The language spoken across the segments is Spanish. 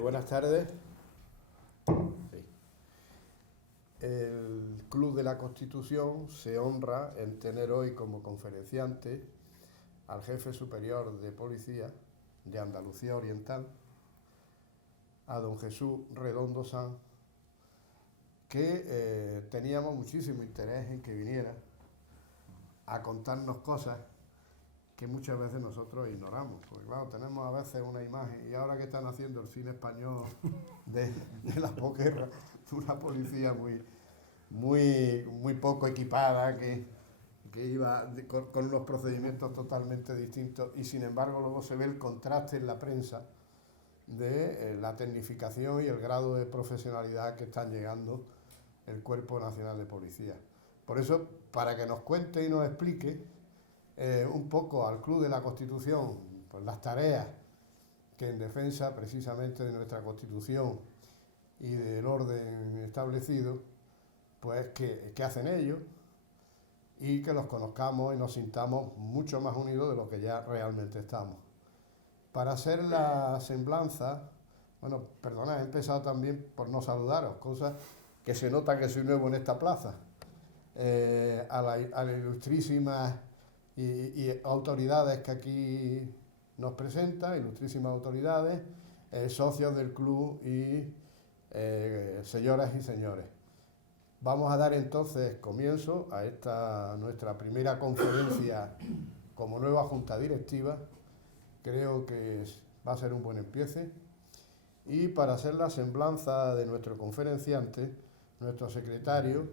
Buenas tardes. Sí. El Club de la Constitución se honra en tener hoy como conferenciante al jefe superior de policía de Andalucía Oriental, a don Jesús Redondo Sanz, que teníamos muchísimo interés en que viniera a contarnos cosas que muchas veces nosotros ignoramos, porque claro, tenemos a veces una imagen, y ahora que están haciendo el cine español de la posguerra, una policía muy poco equipada, que iba con unos procedimientos totalmente distintos, y sin embargo luego se ve el contraste en la prensa de la tecnificación y el grado de profesionalidad que están llegando el Cuerpo Nacional de Policía. Por eso, para que nos cuente y nos explique un poco al Club de la Constitución, pues las tareas que en defensa precisamente de nuestra Constitución y del orden establecido, pues que hacen ellos, y que los conozcamos y nos sintamos mucho más unidos de lo que ya realmente estamos. Para hacer la semblanza, bueno, perdonad, he empezado también por no saludaros, cosa que se nota que soy nuevo en esta plaza, a la ilustrísima y autoridades que aquí nos presentan, ilustrísimas autoridades, socios del club y señoras y señores. Vamos a dar entonces comienzo a esta nuestra primera conferencia como nueva junta directiva. Creo que va a ser un buen empiece. Y para hacer la semblanza de nuestro conferenciante, nuestro secretario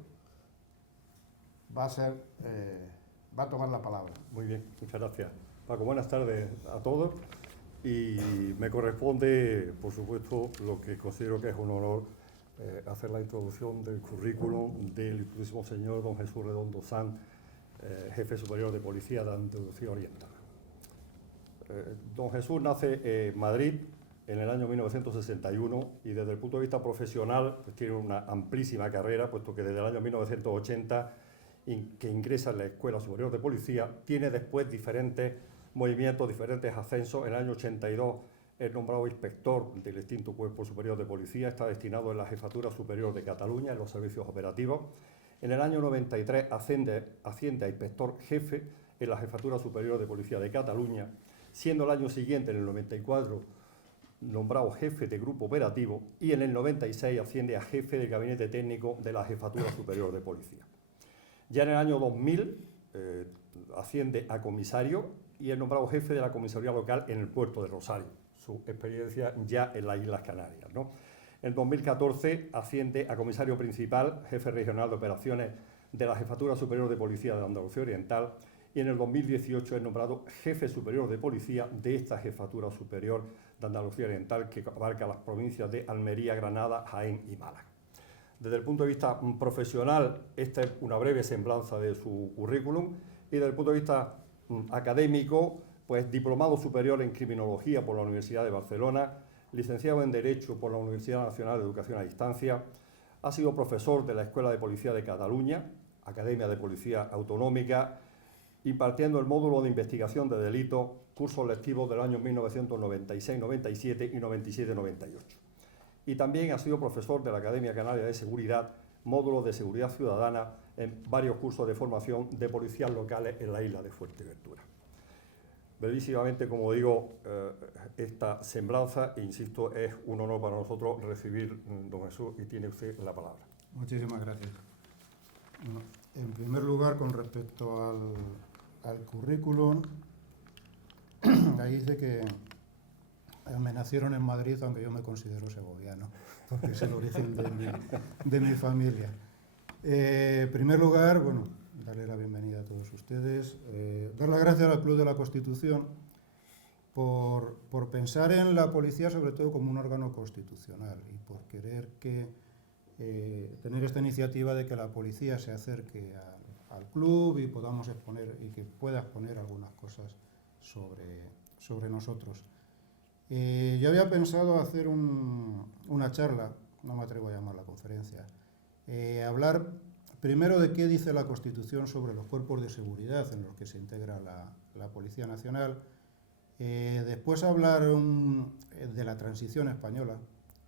va a tomar la palabra. Muy bien, muchas gracias. Paco, buenas tardes a todos. Y me corresponde, por supuesto, lo que considero que es un honor, hacer la introducción del currículum del ilustrísimo señor don Jesús Redondo Sanz, jefe superior de Policía de Andalucía Oriental. Don Jesús nace en Madrid en el año 1961 y desde el punto de vista profesional pues tiene una amplísima carrera, puesto que desde el año 1980 que ingresa en la Escuela Superior de Policía, tiene después diferentes movimientos, diferentes ascensos. En el año 82 es nombrado inspector del extinto Cuerpo Superior de Policía, está destinado en la Jefatura Superior de Cataluña, en los servicios operativos. En el año 93 asciende a inspector jefe en la Jefatura Superior de Policía de Cataluña, siendo el año siguiente, en el 94, nombrado jefe de grupo operativo, y en el 96 asciende a jefe de gabinete técnico de la Jefatura Superior de Policía. Ya en el año 2000 asciende a comisario y es nombrado jefe de la comisaría local en el puerto de Rosario, su experiencia ya en las Islas Canarias, ¿no? En 2014 asciende a comisario principal, jefe regional de operaciones de la Jefatura Superior de Policía de Andalucía Oriental, y en el 2018 es nombrado jefe superior de policía de esta Jefatura Superior de Andalucía Oriental, que abarca las provincias de Almería, Granada, Jaén y Málaga. Desde el punto de vista profesional, esta es una breve semblanza de su currículum, y desde el punto de vista académico, pues diplomado superior en Criminología por la Universidad de Barcelona, licenciado en Derecho por la Universidad Nacional de Educación a Distancia, ha sido profesor de la Escuela de Policía de Cataluña, Academia de Policía Autonómica, impartiendo el módulo de investigación de delitos, cursos lectivos del año 1996-97 y 97-98. Y también ha sido profesor de la Academia Canaria de Seguridad, módulos de seguridad ciudadana en varios cursos de formación de policías locales en la isla de Fuerteventura. Brevísimamente, como digo, esta semblanza, insisto, es un honor para nosotros recibir, don Jesús, y tiene usted la palabra. Muchísimas gracias. Bueno, en primer lugar, con respecto al currículum, ahí dice que me nacieron en Madrid, aunque yo me considero segoviano, porque es el origen de mi familia. En primer lugar, bueno, darle la bienvenida a todos ustedes, dar las gracias al Club de la Constitución por pensar en la policía sobre todo como un órgano constitucional y por querer tener esta iniciativa de que la policía se acerque al club y podamos exponer y que pueda exponer algunas cosas sobre nosotros. Yo había pensado hacer una charla, no me atrevo a llamarla conferencia, hablar primero de qué dice la Constitución sobre los cuerpos de seguridad en los que se integra la Policía Nacional, Después hablaron de la transición española,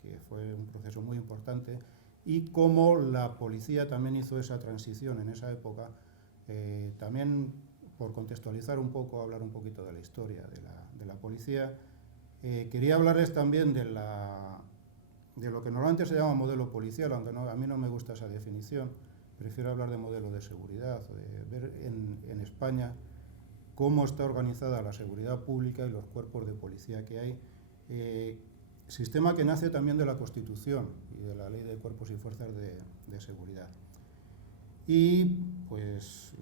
que fue un proceso muy importante, y cómo la policía también hizo esa transición en esa época. También, por contextualizar un poco, hablar un poquito de la historia de la policía. Quería hablarles también de lo que normalmente se llama modelo policial, aunque a mí no me gusta esa definición. Prefiero hablar de modelo de seguridad, de ver en España cómo está organizada la seguridad pública y los cuerpos de policía que hay. Sistema que nace también de la Constitución y de la Ley de Cuerpos y Fuerzas de Seguridad. Y pues,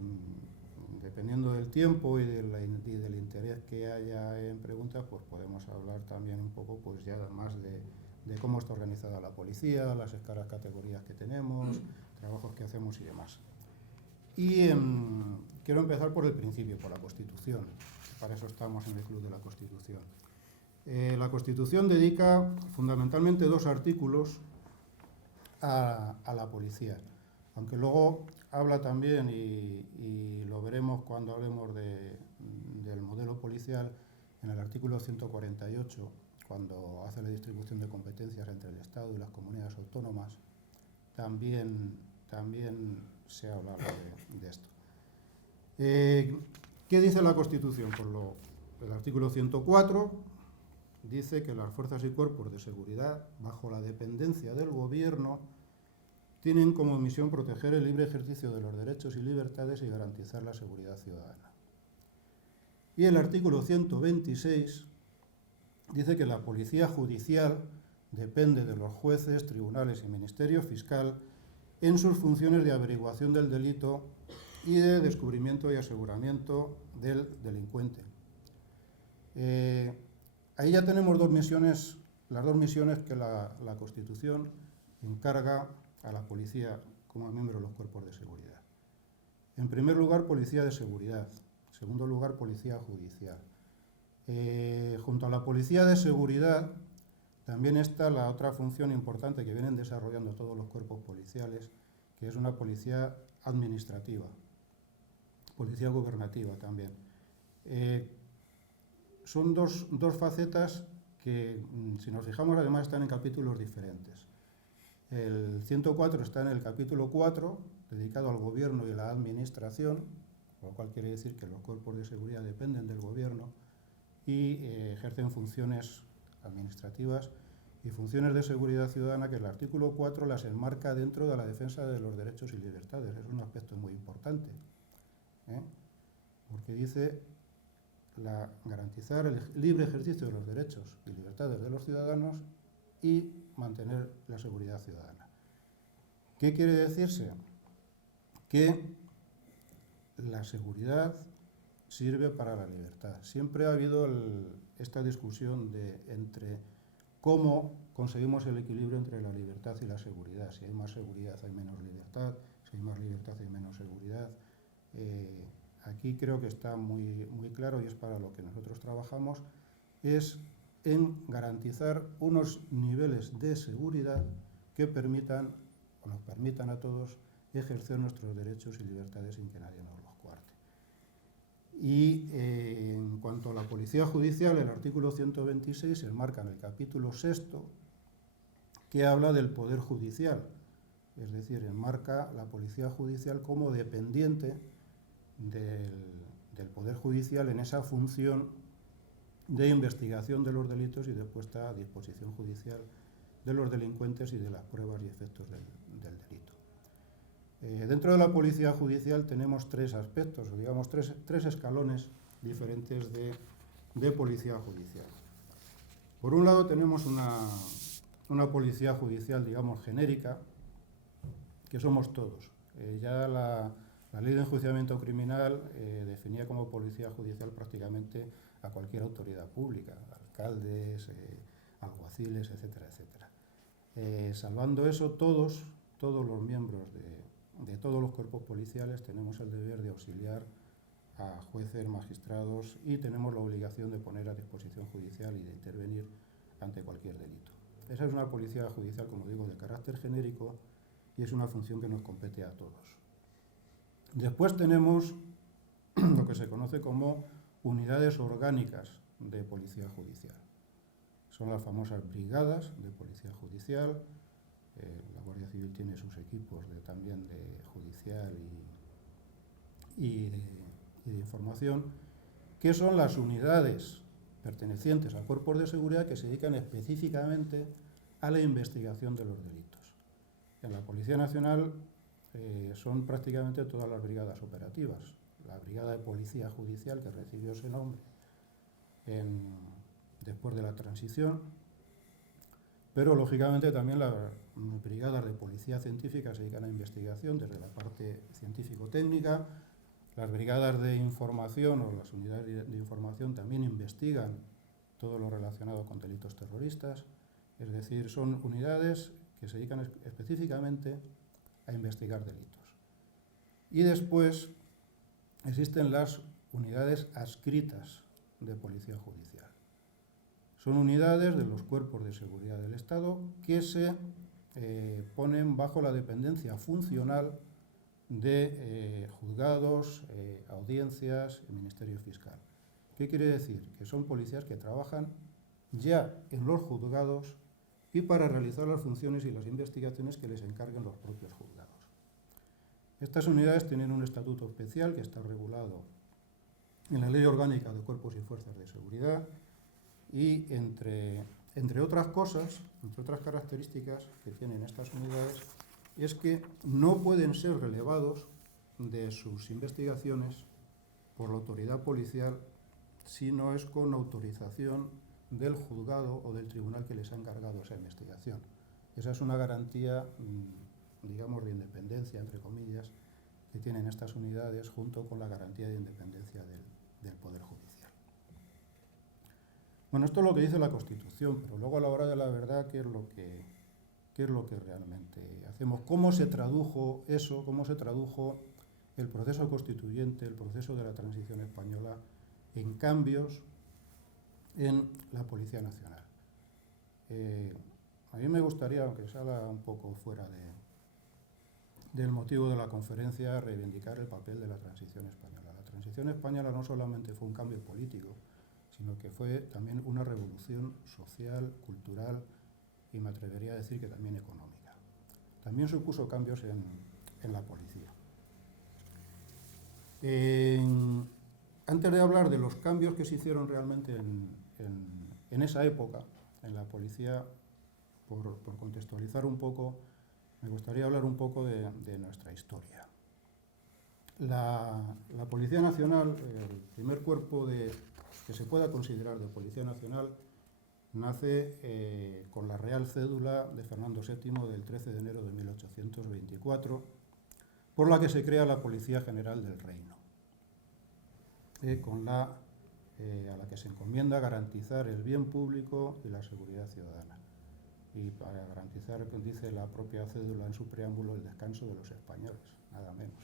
dependiendo del tiempo y del interés que haya en preguntas, pues podemos hablar también un poco, pues ya más de cómo está organizada la policía, las escalas categorías que tenemos, trabajos que hacemos y demás. Y quiero empezar por el principio, por la Constitución. Para eso estamos en el Club de la Constitución. La Constitución dedica fundamentalmente 2 artículos a la policía, aunque luego habla también, y lo veremos cuando hablemos del modelo policial, en el artículo 148, cuando hace la distribución de competencias entre el Estado y las comunidades autónomas, también se habla de esto. ¿Qué dice la Constitución? Pues el artículo 104 dice que las fuerzas y cuerpos de seguridad, bajo la dependencia del Gobierno, tienen como misión proteger el libre ejercicio de los derechos y libertades y garantizar la seguridad ciudadana. Y el artículo 126 dice que la policía judicial depende de los jueces, tribunales y ministerio fiscal en sus funciones de averiguación del delito y de descubrimiento y aseguramiento del delincuente. Ahí ya tenemos las dos misiones que la Constitución encarga a la policía como miembro de los cuerpos de seguridad. En primer lugar, policía de seguridad. En segundo lugar, policía judicial. Junto a la policía de seguridad también está la otra función importante que vienen desarrollando todos los cuerpos policiales, que es una policía administrativa, policía gubernativa también. Son dos facetas que, si nos fijamos, además están en capítulos diferentes. El 104 está en el capítulo 4, dedicado al gobierno y la administración, lo cual quiere decir que los cuerpos de seguridad dependen del gobierno y ejercen funciones administrativas y funciones de seguridad ciudadana, que el artículo 4 las enmarca dentro de la defensa de los derechos y libertades. Es un aspecto muy importante, porque dice garantizar el libre ejercicio de los derechos y libertades de los ciudadanos y mantener la seguridad ciudadana. ¿Qué quiere decirse? Que la seguridad sirve para la libertad. Siempre ha habido esta discusión entre cómo conseguimos el equilibrio entre la libertad y la seguridad. Si hay más seguridad hay menos libertad, si hay más libertad hay menos seguridad. Aquí creo que está muy, muy claro, y es para lo que nosotros trabajamos, es en garantizar unos niveles de seguridad que nos permitan a todos ejercer nuestros derechos y libertades sin que nadie nos los coarte. Y en cuanto a la policía judicial, el artículo 126 se enmarca en el capítulo 6, que habla del poder judicial, es decir, enmarca la policía judicial como dependiente del poder judicial en esa función de investigación de los delitos y de puesta a disposición judicial de los delincuentes y de las pruebas y efectos del delito. Dentro de la policía judicial tenemos 3 aspectos, o digamos 3 escalones diferentes de policía judicial. Por un lado tenemos una policía judicial, digamos, genérica, que somos todos. Ya la ley de enjuiciamiento criminal definía como policía judicial prácticamente a cualquier autoridad pública, alcaldes, alguaciles, etcétera, etcétera. Salvando eso, todos los miembros de todos los cuerpos policiales tenemos el deber de auxiliar a jueces, magistrados, y tenemos la obligación de poner a disposición judicial y de intervenir ante cualquier delito. Esa es una policía judicial, como digo, de carácter genérico, y es una función que nos compete a todos. Después tenemos lo que se conoce como unidades orgánicas de policía judicial. Son las famosas brigadas de policía judicial. La Guardia Civil tiene sus equipos también de judicial y de información, que son las unidades pertenecientes a cuerpos de seguridad que se dedican específicamente a la investigación de los delitos. En la Policía Nacional son prácticamente todas las brigadas operativas. La Brigada de Policía Judicial, que recibió ese nombre después de la transición, pero lógicamente también las brigadas de policía científica se dedican a investigación desde la parte científico-técnica. Las brigadas de información o las unidades de información también investigan todo lo relacionado con delitos terroristas. Es decir, son unidades que se dedican específicamente a investigar delitos. Y después existen las unidades adscritas de policía judicial. Son unidades de los cuerpos de seguridad del Estado que se ponen bajo la dependencia funcional de juzgados, audiencias y Ministerio Fiscal. ¿Qué quiere decir? Que son policías que trabajan ya en los juzgados y para realizar las funciones y las investigaciones que les encarguen los propios juzgados. Estas unidades tienen un estatuto especial que está regulado en la Ley Orgánica de Cuerpos y Fuerzas de Seguridad y entre otras cosas, entre otras características que tienen estas unidades, es que no pueden ser relevados de sus investigaciones por la autoridad policial si no es con autorización del juzgado o del tribunal que les ha encargado esa investigación. Esa es una garantía, digamos, de independencia, entre comillas, que tienen estas unidades junto con la garantía de independencia del Poder Judicial. Bueno, esto es lo que dice la Constitución, pero luego a la hora de la verdad, ¿qué es lo que realmente hacemos? ¿Cómo se tradujo eso? ¿Cómo se tradujo el proceso constituyente, el proceso de la transición española en cambios en la Policía Nacional? A mí me gustaría, aunque salga un poco fuera del motivo de la conferencia, reivindicar el papel de la transición española. La transición española no solamente fue un cambio político, sino que fue también una revolución social, cultural y me atrevería a decir que también económica. También supuso cambios en la policía. Antes de hablar de los cambios que se hicieron realmente en esa época, en la policía, por contextualizar un poco, me gustaría hablar un poco de nuestra historia. La Policía Nacional, el primer cuerpo que se pueda considerar de Policía Nacional, nace con la Real Cédula de Fernando VII del 13 de enero de 1824, por la que se crea la Policía General del Reino, a la que se encomienda garantizar el bien público y la seguridad ciudadana. Y para garantizar, dice la propia cédula en su preámbulo, el descanso de los españoles, nada menos.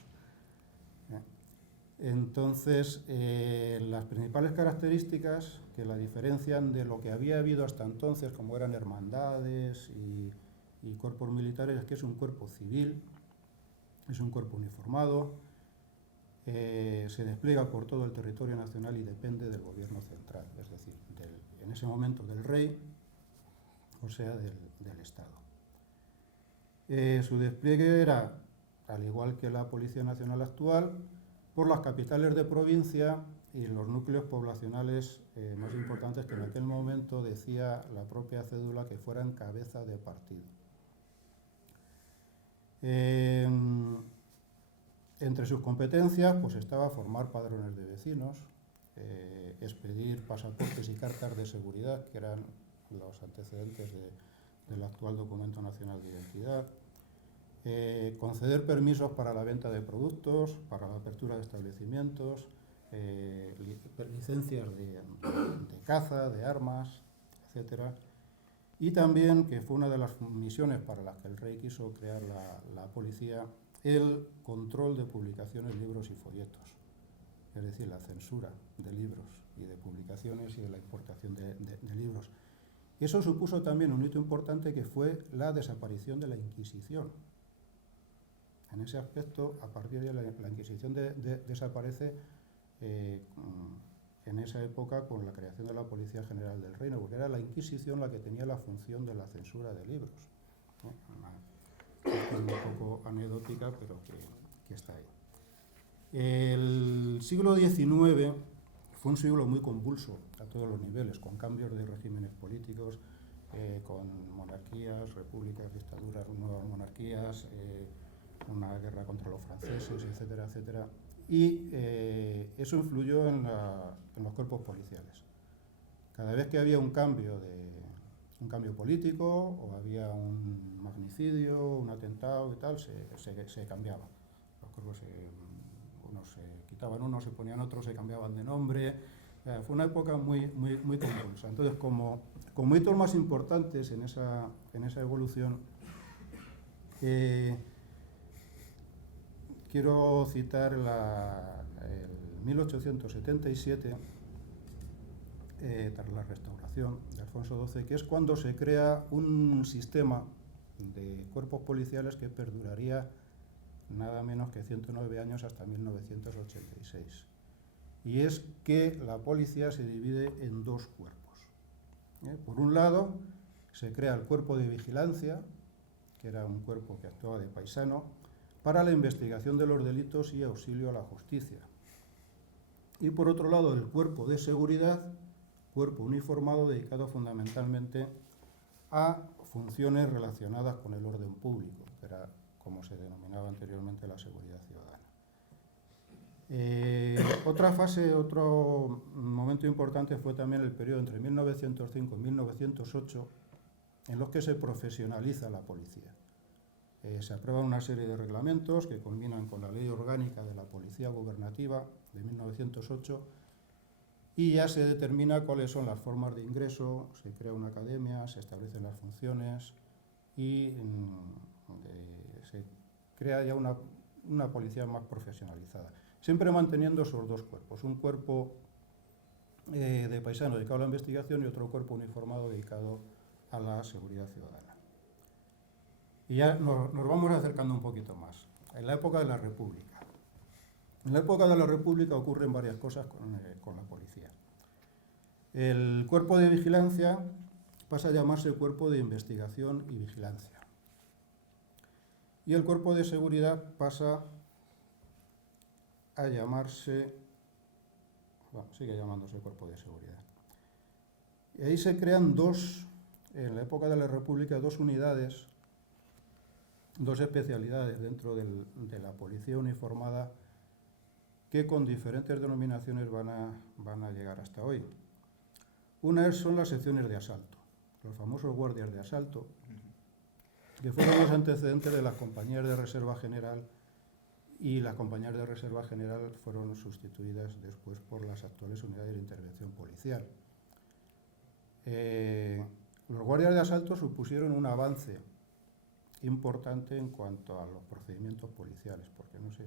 Entonces, las principales características que la diferencian de lo que había habido hasta entonces, como eran hermandades y cuerpos militares, es que es un cuerpo civil, es un cuerpo uniformado, se despliega por todo el territorio nacional y depende del gobierno central, es decir, en ese momento del rey, o sea, del Estado. Su despliegue era, al igual que la Policía Nacional actual, por las capitales de provincia y los núcleos poblacionales más importantes que en aquel momento decía la propia cédula que fueran cabeza de partido. Entre sus competencias pues estaba formar padrones de vecinos, expedir pasaportes y cartas de seguridad, que eran los antecedentes del actual Documento Nacional de Identidad, conceder permisos para la venta de productos, para la apertura de establecimientos, licencias de caza, de armas, etc. Y también, que fue una de las misiones para las que el rey quiso crear la policía, el control de publicaciones, libros y folletos, es decir, la censura de libros y de publicaciones y de la importación de libros. Y eso supuso también un hito importante, que fue la desaparición de la Inquisición. En ese aspecto, a partir de la Inquisición desaparece en esa época con la creación de la Policía General del Reino, porque era la Inquisición la que tenía la función de la censura de libros. Una un poco anecdótica, pero que está ahí. El siglo XIX fue un siglo muy convulso a todos los niveles, con cambios de regímenes políticos, con monarquías, repúblicas, dictaduras, nuevas monarquías, una guerra contra los franceses, etcétera, etcétera. Y eso influyó en los cuerpos policiales. Cada vez que había un cambio político o había un magnicidio, un atentado y tal, se cambiaba. Los cuerpos unos se quitaban unos, se ponían otros, se cambiaban de nombre. Fue una época muy convulsa. Entonces, como hitos más importantes en esa evolución, quiero citar el 1877, tras la restauración de Alfonso XII, que es cuando se crea un sistema de cuerpos policiales que perduraría nada menos que 109 años hasta 1986. Y es que la policía se divide en dos cuerpos. Por un lado, se crea el cuerpo de vigilancia, que era un cuerpo que actuaba de paisano, para la investigación de los delitos y auxilio a la justicia. Y por otro lado, el cuerpo de seguridad, cuerpo uniformado dedicado fundamentalmente a funciones relacionadas con el orden público, que era como se denominaba anteriormente la seguridad ciudadana. Otra fase, otro momento importante fue también el periodo entre 1905 y 1908, en los que se profesionaliza la policía. Se aprueban una serie de reglamentos que culminan con la Ley Orgánica de la Policía Gubernativa de 1908 y ya se determina cuáles son las formas de ingreso, se crea una academia, se establecen las funciones y se crea ya una policía más profesionalizada. Siempre manteniendo esos dos cuerpos, un cuerpo de paisano dedicado a la investigación y otro cuerpo uniformado dedicado a la seguridad ciudadana. Y ya nos vamos acercando un poquito más. En la época de la República. En la época de la República ocurren varias cosas con la policía. El cuerpo de vigilancia pasa a llamarse cuerpo de investigación y vigilancia. Y el cuerpo de seguridad pasa a llamarse, sigue llamándose cuerpo de seguridad. Y ahí se crean en la época de la República, dos unidades, dos especialidades dentro de la policía uniformada que con diferentes denominaciones van a llegar hasta hoy. Una son las secciones de asalto, los famosos guardias de asalto, que fueron los antecedentes de las compañías de reserva general, y las compañías de reserva general fueron sustituidas después por las actuales unidades de intervención policial. Los guardias de asalto supusieron un avance importante en cuanto a los procedimientos policiales, porque no sé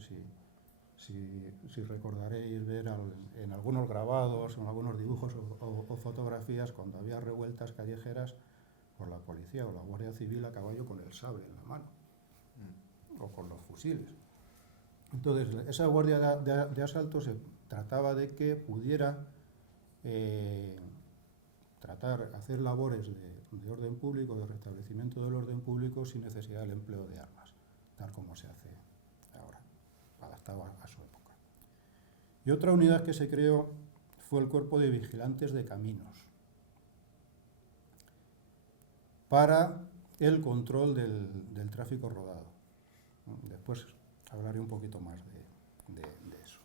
si recordaréis ver en algunos grabados, en algunos dibujos o fotografías, cuando había revueltas callejeras, por la policía o la Guardia Civil a caballo con el sable en la mano, o con los fusiles. Entonces, esa guardia de asalto se trataba de que pudiera hacer labores de orden público, de restablecimiento del orden público sin necesidad del empleo de armas, tal como se hace ahora, adaptado a su época. Y otra unidad que se creó fue el Cuerpo de Vigilantes de Caminos, para el control del tráfico rodado. Después hablaré un poquito más de eso.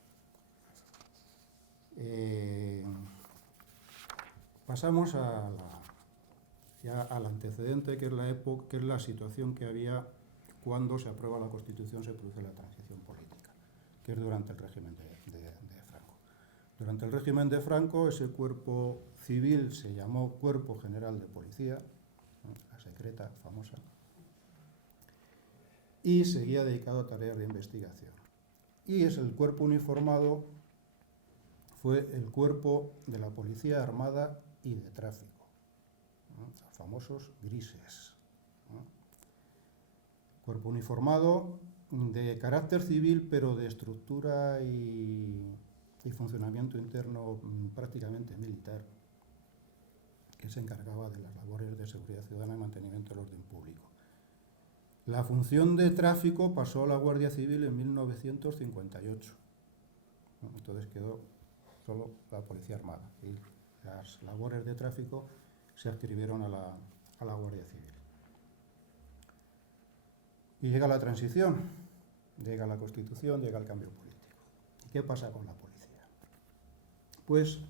Pasamos al antecedente, que es la situación que había cuando se aprueba la Constitución, se produce la transición política, que es durante el régimen de Franco. Durante el régimen de Franco, ese cuerpo civil se llamó Cuerpo General de Policía, la secreta famosa, y seguía dedicado a tareas de investigación. Y es el cuerpo uniformado, fue el cuerpo de la Policía Armada y de Tráfico, los famosos grises. Cuerpo uniformado de carácter civil, pero de estructura y y funcionamiento interno prácticamente militar, que se encargaba de las labores de seguridad ciudadana y mantenimiento del orden público. La función de tráfico pasó a la Guardia Civil en 1958. Entonces quedó solo la Policía Armada y las labores de tráfico se adscribieron a la Guardia Civil. Y llega la transición, llega la Constitución, llega el cambio político. ¿Y qué pasa con la policía? Pues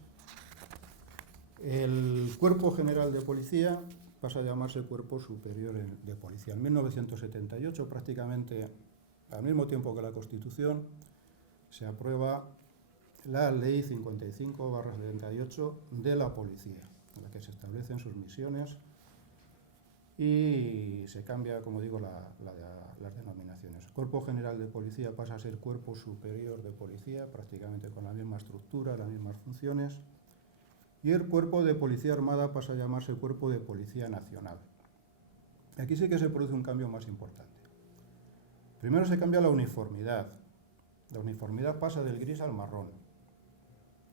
el Cuerpo General de Policía pasa a llamarse Cuerpo Superior de Policía. En 1978, prácticamente al mismo tiempo que la Constitución, se aprueba la Ley 55/78 de la Policía, en la que se establecen sus misiones y se cambia, como digo, las denominaciones. El Cuerpo General de Policía pasa a ser Cuerpo Superior de Policía, prácticamente con la misma estructura, las mismas funciones, y el Cuerpo de Policía Armada pasa a llamarse Cuerpo de Policía Nacional. Aquí sí que se produce un cambio más importante. Primero se cambia la uniformidad. La uniformidad pasa del gris al marrón.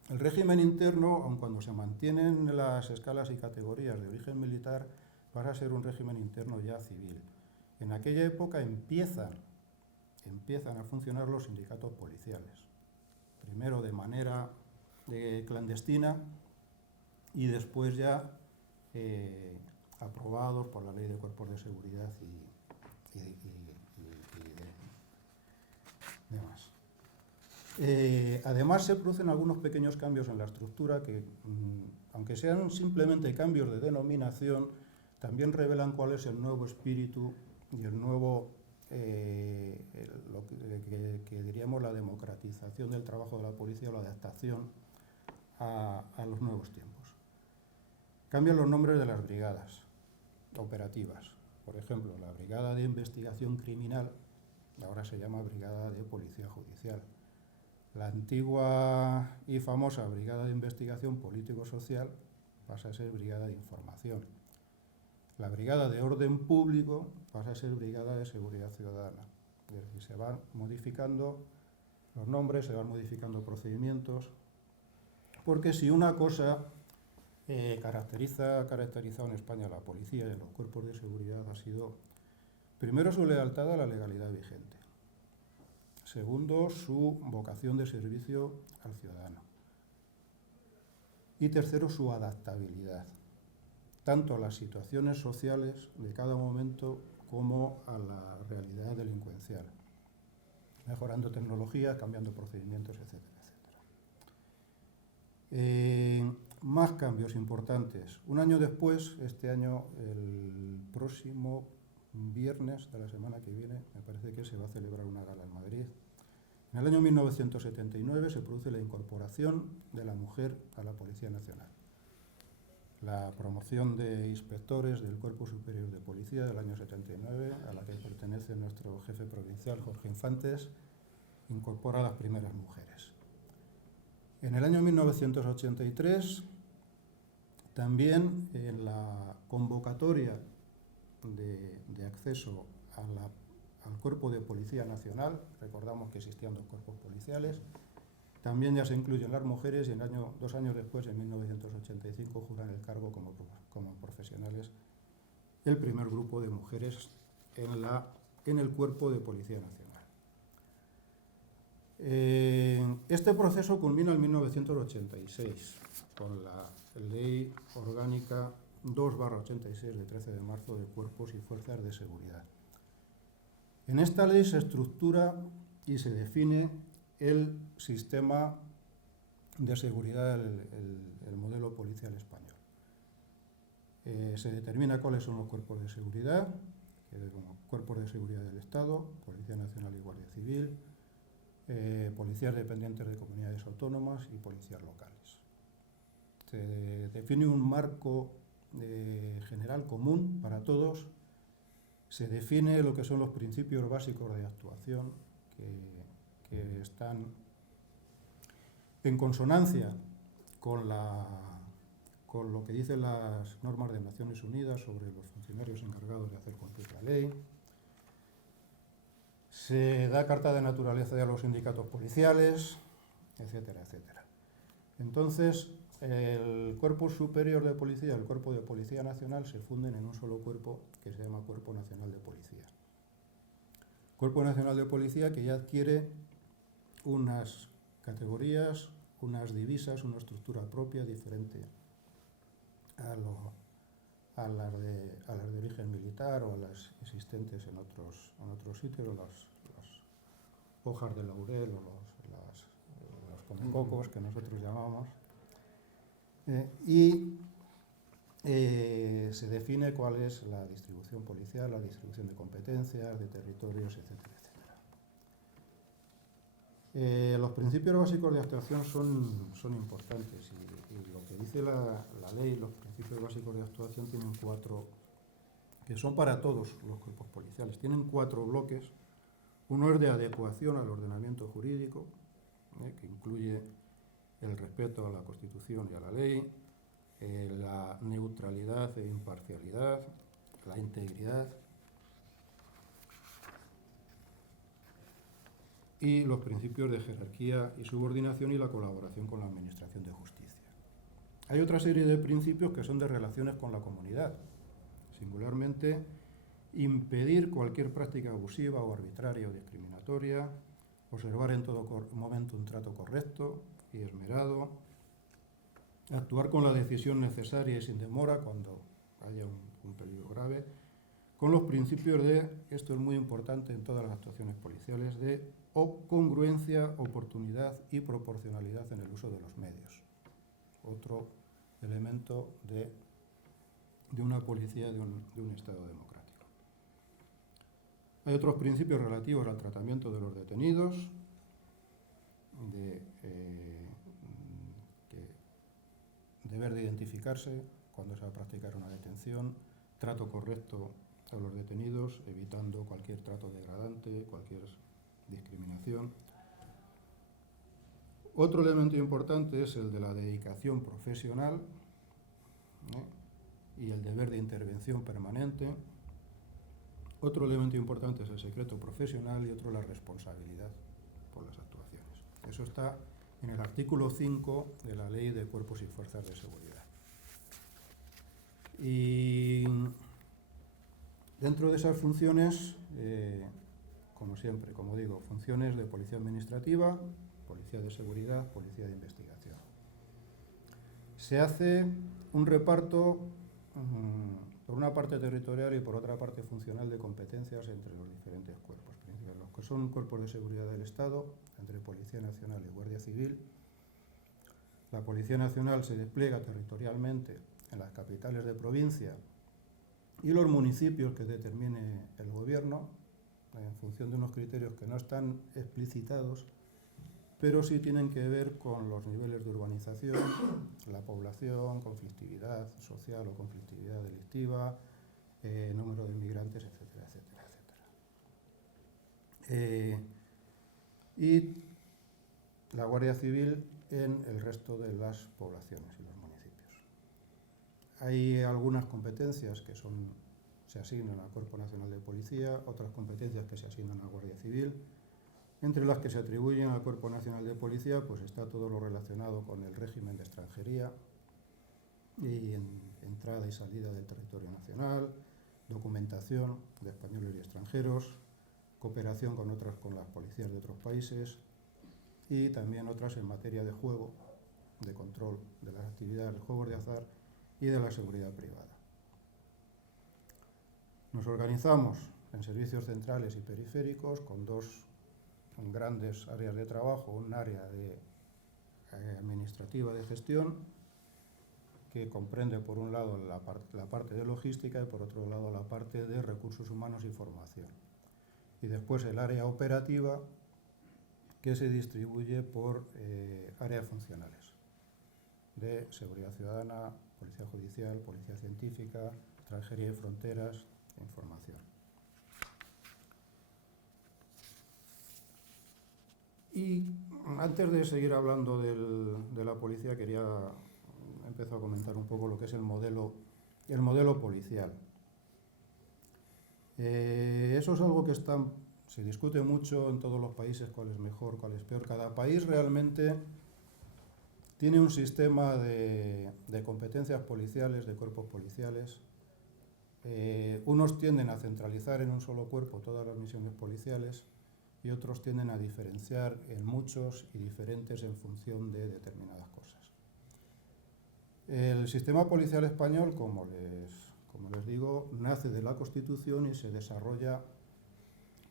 El régimen interno, aun cuando se mantienen las escalas y categorías de origen militar, pasa a ser un régimen interno ya civil. En aquella época empiezan a funcionar los sindicatos policiales. Primero de manera clandestina y después ya aprobados por la Ley de Cuerpos de Seguridad y demás. Además se producen algunos pequeños cambios en la estructura que, aunque sean simplemente cambios de denominación, también revelan cuál es el nuevo espíritu y el nuevo, lo que diríamos la democratización del trabajo de la policía o la adaptación a los nuevos tiempos. Cambian los nombres de las brigadas operativas. Por ejemplo, la Brigada de Investigación Criminal ahora se llama Brigada de Policía Judicial. La antigua y famosa Brigada de Investigación Político-Social pasa a ser Brigada de Información. La Brigada de Orden Público pasa a ser Brigada de Seguridad Ciudadana. Es decir, se van modificando los nombres, se van modificando procedimientos, porque si una cosa ha caracterizado en España a la policía y a los cuerpos de seguridad ha sido, primero, su lealtad a la legalidad vigente. Segundo, su vocación de servicio al ciudadano. Y tercero, su adaptabilidad, tanto a las situaciones sociales de cada momento como a la realidad delincuencial, mejorando tecnologías, cambiando procedimientos, etcétera, etcétera. Más cambios importantes. Un año después, este año, el próximo viernes de la semana que viene, me parece que se va a celebrar una gala en Madrid. En el año 1979 se produce la incorporación de la mujer a la Policía Nacional. La promoción de inspectores del Cuerpo Superior de Policía del año 79, a la que pertenece nuestro jefe provincial, Jorge Infantes, incorpora a las primeras mujeres. En el año 1983, también en la convocatoria de acceso al Cuerpo de Policía Nacional, recordamos que existían dos cuerpos policiales, también ya se incluyen las mujeres y 2 años después, en 1985, juran el cargo como profesionales el primer grupo de mujeres en el Cuerpo de Policía Nacional. Este proceso culmina en 1986 con la Ley Orgánica 2/86 de 13 de marzo de Cuerpos y Fuerzas de Seguridad. En esta ley se estructura y se define el sistema de seguridad, el modelo policial español. Se determina cuáles son los cuerpos de seguridad, cuerpos de seguridad del Estado, Policía Nacional y Guardia Civil, policías dependientes de comunidades autónomas y policías locales. Se define un marco general común para todos, se define lo que son los principios básicos de actuación que están en consonancia con lo que dicen las normas de Naciones Unidas sobre los funcionarios encargados de hacer cumplir la ley. Se da carta de naturaleza a los sindicatos policiales, etcétera, etcétera. Entonces, el Cuerpo Superior de Policía y el Cuerpo de Policía Nacional se funden en un solo cuerpo que se llama Cuerpo Nacional de Policía. Cuerpo Nacional de Policía que ya adquiere unas categorías, unas divisas, una estructura propia diferente a las de origen militar o a las existentes en otros sitios, o las hojas de laurel o los comecocos que nosotros llamamos. Se define cuál es la distribución policial, la distribución de competencias, de territorios, etcétera, etcétera. Los principios básicos de actuación son importantes y lo que dice la ley, los principios básicos de actuación tienen 4, que son para todos los cuerpos policiales, tienen 4 bloques. Uno es de adecuación al ordenamiento jurídico, que incluye el respeto a la Constitución y a la ley, la neutralidad e imparcialidad, la integridad y los principios de jerarquía y subordinación y la colaboración con la Administración de Justicia. Hay otra serie de principios que son de relaciones con la comunidad, singularmente impedir cualquier práctica abusiva o arbitraria o discriminatoria, observar en todo momento un trato correcto y esmerado, actuar con la decisión necesaria y sin demora cuando haya un peligro grave, con los principios de, esto es muy importante en todas las actuaciones policiales, de congruencia, oportunidad y proporcionalidad en el uso de los medios. Otro elemento de una policía, de un Estado democrático. Hay otros principios relativos al tratamiento de los detenidos, deber de identificarse cuando se va a practicar una detención, trato correcto a los detenidos, evitando cualquier trato degradante, cualquier discriminación. Otro elemento importante es el de la dedicación profesional, y el deber de intervención permanente. Otro elemento importante es el secreto profesional y otro la responsabilidad por las actuaciones. Eso está en el artículo 5 de la Ley de Cuerpos y Fuerzas de Seguridad. Y dentro de esas funciones, como siempre, como digo, funciones de policía administrativa, policía de seguridad, policía de investigación. Se hace un reparto por una parte territorial y por otra parte funcional de competencias entre los diferentes cuerpos. Los que son cuerpos de seguridad del Estado, entre Policía Nacional y Guardia Civil. La Policía Nacional se despliega territorialmente en las capitales de provincia y los municipios que determine el gobierno, en función de unos criterios que no están explicitados, pero sí tienen que ver con los niveles de urbanización, la población, conflictividad social o conflictividad delictiva, número de inmigrantes, etcétera, etcétera, etcétera. Y la Guardia Civil en el resto de las poblaciones y los municipios. Hay algunas competencias que se asignan al Cuerpo Nacional de Policía, otras competencias que se asignan a la Guardia Civil. Entre las que se atribuyen al Cuerpo Nacional de Policía, pues está todo lo relacionado con el régimen de extranjería y entrada y salida del territorio nacional, documentación de españoles y extranjeros, cooperación con las policías de otros países y también otras en materia de juego, de control de las actividades de juegos de azar y de la seguridad privada. Nos organizamos en servicios centrales y periféricos con dos grandes áreas de trabajo, un área administrativa de gestión que comprende por un lado la parte de logística y por otro lado la parte de recursos humanos y formación. Y después el área operativa que se distribuye por áreas funcionales de seguridad ciudadana, policía judicial, policía científica, extranjería y fronteras, información. Y antes de seguir hablando de la policía, quería empezar a comentar un poco lo que es el modelo policial. Eso es algo que está Se discute mucho en todos los países cuál es mejor, cuál es peor. Cada país realmente tiene un sistema de competencias policiales, de cuerpos policiales. Unos tienden a centralizar en un solo cuerpo todas las misiones policiales y otros tienden a diferenciar en muchos y diferentes en función de determinadas cosas. El sistema policial español, como les digo, nace de la Constitución y se desarrolla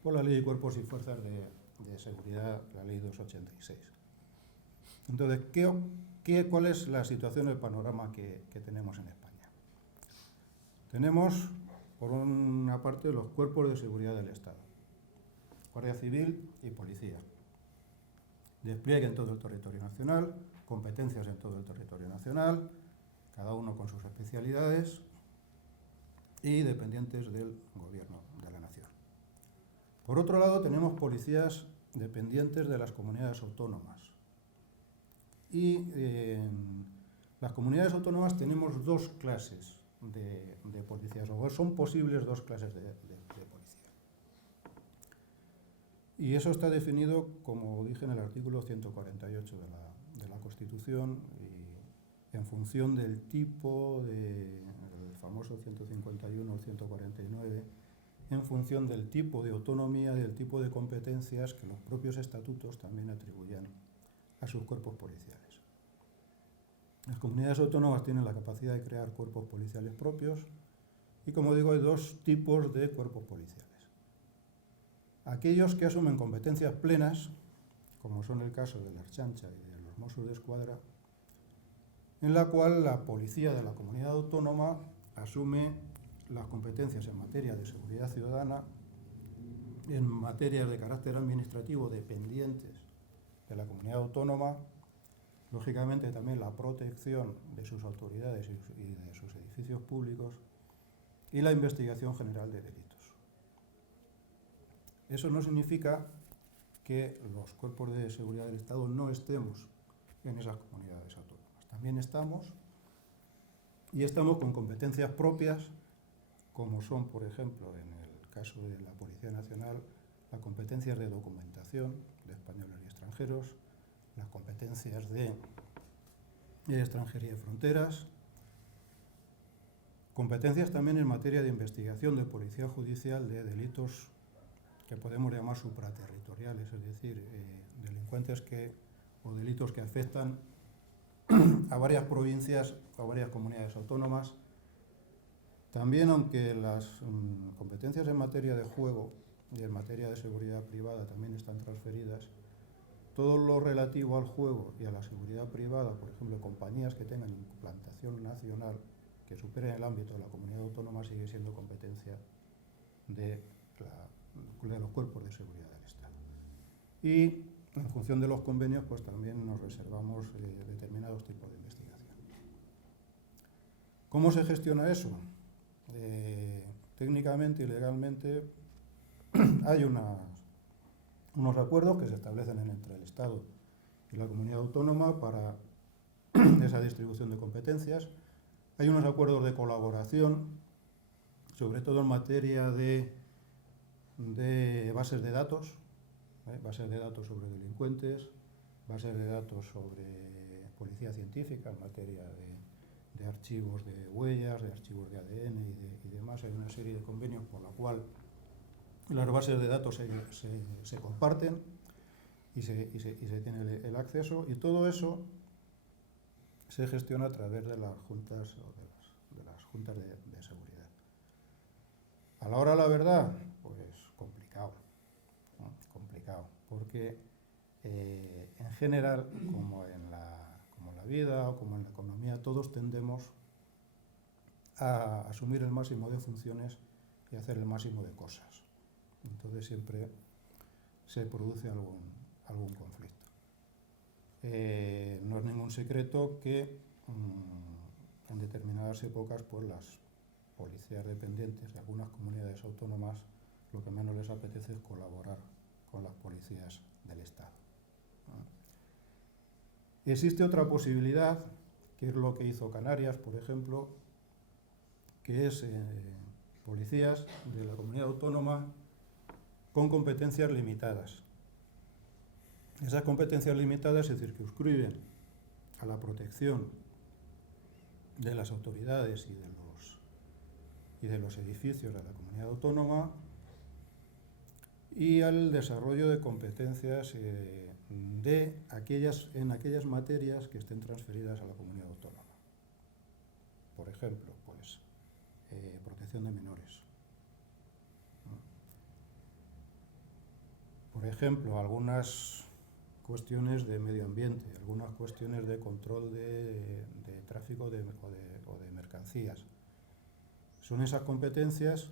por la Ley de Cuerpos y Fuerzas de Seguridad, la Ley 286. Entonces, ¿cuál es la situación, el panorama que tenemos en España? Tenemos, por una parte, los cuerpos de seguridad del Estado, Guardia Civil y Policía. Despliegue en todo el territorio nacional, competencias en todo el territorio nacional, cada uno con sus especialidades y dependientes del gobierno de la nación. Por otro lado, tenemos policías dependientes de las comunidades autónomas. Y en las comunidades autónomas tenemos dos clases de policías, o son posibles dos clases de policía. Y eso está definido, como dije, en el artículo 148 de la Constitución, y en función del tipo el famoso 151 o 149, en función del tipo de autonomía y del tipo de competencias que los propios estatutos también atribuyen a sus cuerpos policiales. Las comunidades autónomas tienen la capacidad de crear cuerpos policiales propios y, como digo, hay dos tipos de cuerpos policiales. Aquellos que asumen competencias plenas, como son el caso de la Ertzaintza y de los Mossos d'Esquadra, en la cual la policía de la comunidad autónoma asume las competencias en materia de seguridad ciudadana, en materias de carácter administrativo dependientes de la comunidad autónoma, lógicamente también la protección de sus autoridades y de sus edificios públicos y la investigación general de delitos. Eso no significa que los cuerpos de seguridad del Estado no estemos en esas comunidades autónomas. También estamos, y estamos con competencias propias, como son, por ejemplo, en el caso de la Policía Nacional, las competencias de documentación de españoles y extranjeros, las competencias de extranjería y fronteras, competencias también en materia de investigación de policía judicial de delitos que podemos llamar supraterritoriales, es decir, delincuentes o delitos que afectan a varias provincias o a varias comunidades autónomas. También, aunque las competencias en materia de juego y en materia de seguridad privada también están transferidas, todo lo relativo al juego y a la seguridad privada, por ejemplo, compañías que tengan implantación nacional que superen el ámbito de la comunidad autónoma, sigue siendo competencia de los cuerpos de seguridad del Estado. Y en función de los convenios, pues también nos reservamos determinados tipos de investigación. ¿Cómo se gestiona eso? Técnicamente y legalmente hay unos acuerdos que se establecen entre el Estado y la comunidad autónoma para esa distribución de competencias. Hay unos acuerdos de colaboración, sobre todo en materia de bases de datos, bases de datos sobre delincuentes, bases de datos sobre policía científica en materia de archivos de huellas, de archivos de ADN y demás. Hay una serie de convenios por la cual las bases de datos se comparten y se tiene el acceso, y todo eso se gestiona a través de las juntas de las juntas de seguridad. A la hora de la verdad, pues complicado, ¿no? Complicado, porque en general, como en la vida o como en la economía, todos tendemos a asumir el máximo de funciones y hacer el máximo de cosas. Entonces siempre se produce algún conflicto. No es ningún secreto que en determinadas épocas, pues las policías dependientes de algunas comunidades autónomas lo que menos les apetece es colaborar con las policías del Estado. Existe otra posibilidad, que es lo que hizo Canarias, por ejemplo, que es policías de la comunidad autónoma con competencias limitadas. Esas competencias limitadas se circunscriben a la protección de las autoridades y de los edificios de la comunidad autónoma y al desarrollo de competencias en aquellas materias que estén transferidas a la comunidad autónoma. Por ejemplo, pues, protección de menores. Por ejemplo, algunas cuestiones de medio ambiente, algunas cuestiones de control de tráfico o de mercancías. Son esas competencias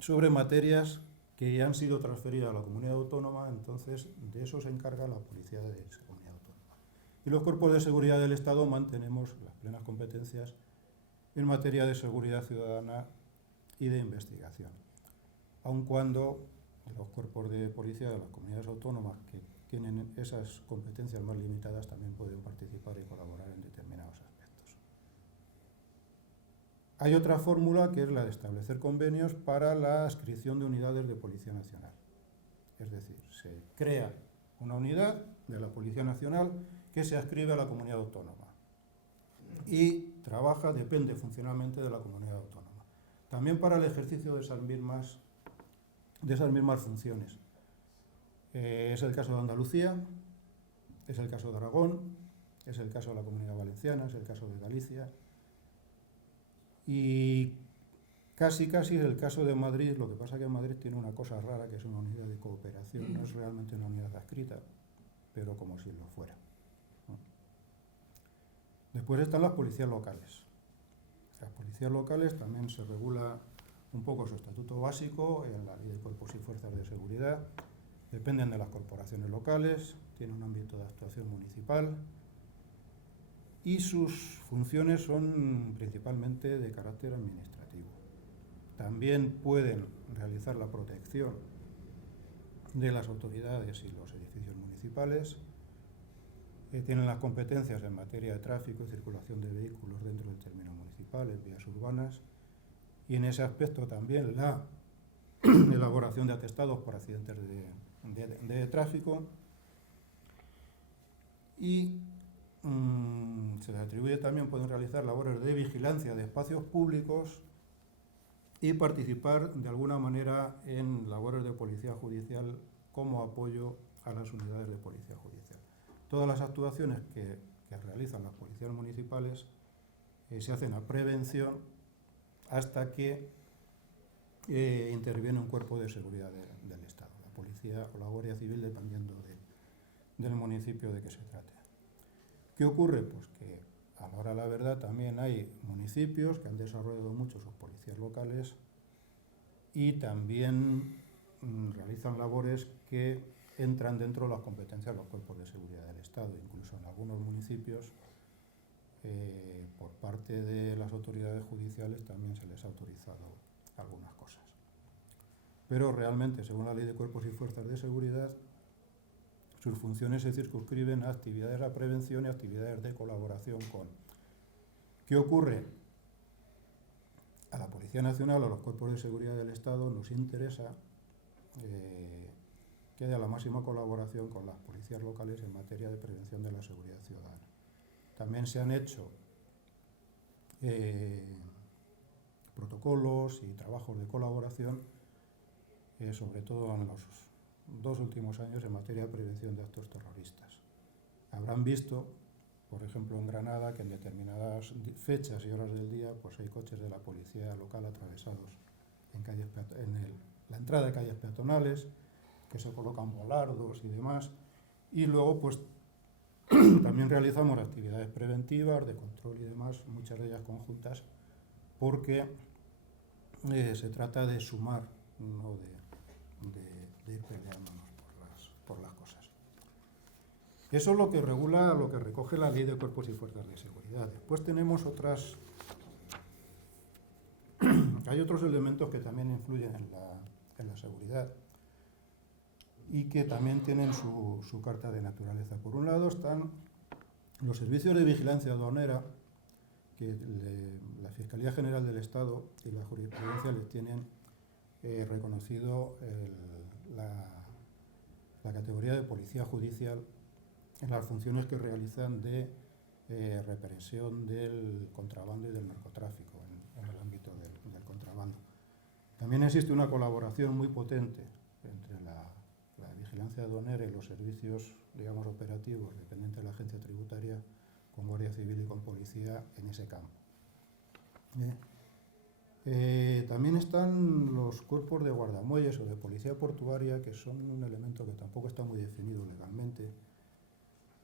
sobre materias que ya han sido transferidas a la comunidad autónoma, entonces de eso se encarga la policía de esa comunidad autónoma. Y los cuerpos de seguridad del Estado mantenemos las plenas competencias en materia de seguridad ciudadana y de investigación, aun cuando los cuerpos de policía de las comunidades autónomas que tienen esas competencias más limitadas también pueden participar y colaborar en determinados aspectos. Hay otra fórmula que es la de establecer convenios para la adscripción de unidades de Policía Nacional. Es decir, se crea una unidad de la Policía Nacional que se adscribe a la comunidad autónoma y trabaja, depende funcionalmente de la comunidad autónoma. También para el ejercicio de esas mismas funciones. Es el caso de Andalucía, es el caso de Aragón, es el caso de la Comunidad Valenciana, es el caso de Galicia y casi es el caso de Madrid. Lo que pasa es que Madrid tiene una cosa rara, que es una unidad de cooperación, no es realmente una unidad adscrita, pero como si lo fuera. Después están las policías locales. Las policías locales también se regula un poco su estatuto básico en la Ley de Cuerpos y Fuerzas de Seguridad. Dependen de las corporaciones locales, tienen un ámbito de actuación municipal y sus funciones son principalmente de carácter administrativo. También pueden realizar la protección de las autoridades y los edificios municipales. Tienen las competencias en materia de tráfico y circulación de vehículos dentro del término municipal, en vías urbanas, y en ese aspecto también la elaboración de atestados por accidentes de tráfico, y se les atribuye también, pueden realizar labores de vigilancia de espacios públicos y participar de alguna manera en labores de policía judicial como apoyo a las unidades de policía judicial. Todas las actuaciones que realizan las policías municipales se hacen a prevención hasta que interviene un cuerpo de seguridad del Estado, la policía o la Guardia Civil, dependiendo del municipio de que se trate. ¿Qué ocurre? Pues que a la hora de la verdad también hay municipios que han desarrollado mucho sus policías locales y también realizan labores que entran dentro de las competencias de los cuerpos de seguridad del Estado. Incluso en algunos municipios, por parte de las autoridades judiciales, también se les ha autorizado algunas cosas. Pero realmente, según la Ley de Cuerpos y Fuerzas de Seguridad, sus funciones se circunscriben a actividades de prevención y actividades de colaboración con. ¿Qué ocurre? A la Policía Nacional o a los cuerpos de seguridad del Estado nos interesa que haya la máxima colaboración con las policías locales en materia de prevención de la seguridad ciudadana. También se han hecho protocolos y trabajos de colaboración, sobre todo en los 2 últimos años, en materia de prevención de actos terroristas. Habrán visto, por ejemplo, en Granada, que en determinadas fechas y horas del día pues hay coches de la policía local atravesados en la entrada de calles peatonales, que se colocan volardos y demás, y luego pues también realizamos actividades preventivas de control y demás, muchas de ellas conjuntas, porque se trata de sumar, no de ir peleándonos por las cosas. Eso es lo que regula, lo que recoge la Ley de Cuerpos y Fuerzas de Seguridad. Después tenemos hay otros elementos que también influyen en la seguridad y que también tienen su carta de naturaleza. Por un lado están los servicios de vigilancia aduanera, que la Fiscalía General del Estado y la jurisprudencia les tienen reconocido la categoría de policía judicial en las funciones que realizan de represión del contrabando y del narcotráfico en el ámbito del contrabando. También existe una colaboración muy potente entre la vigilancia aduanera y los servicios, digamos, operativos dependientes de la agencia tributaria con Guardia Civil y con Policía en ese campo. También están los cuerpos de guardamuelles o de policía portuaria, que son un elemento que tampoco está muy definido legalmente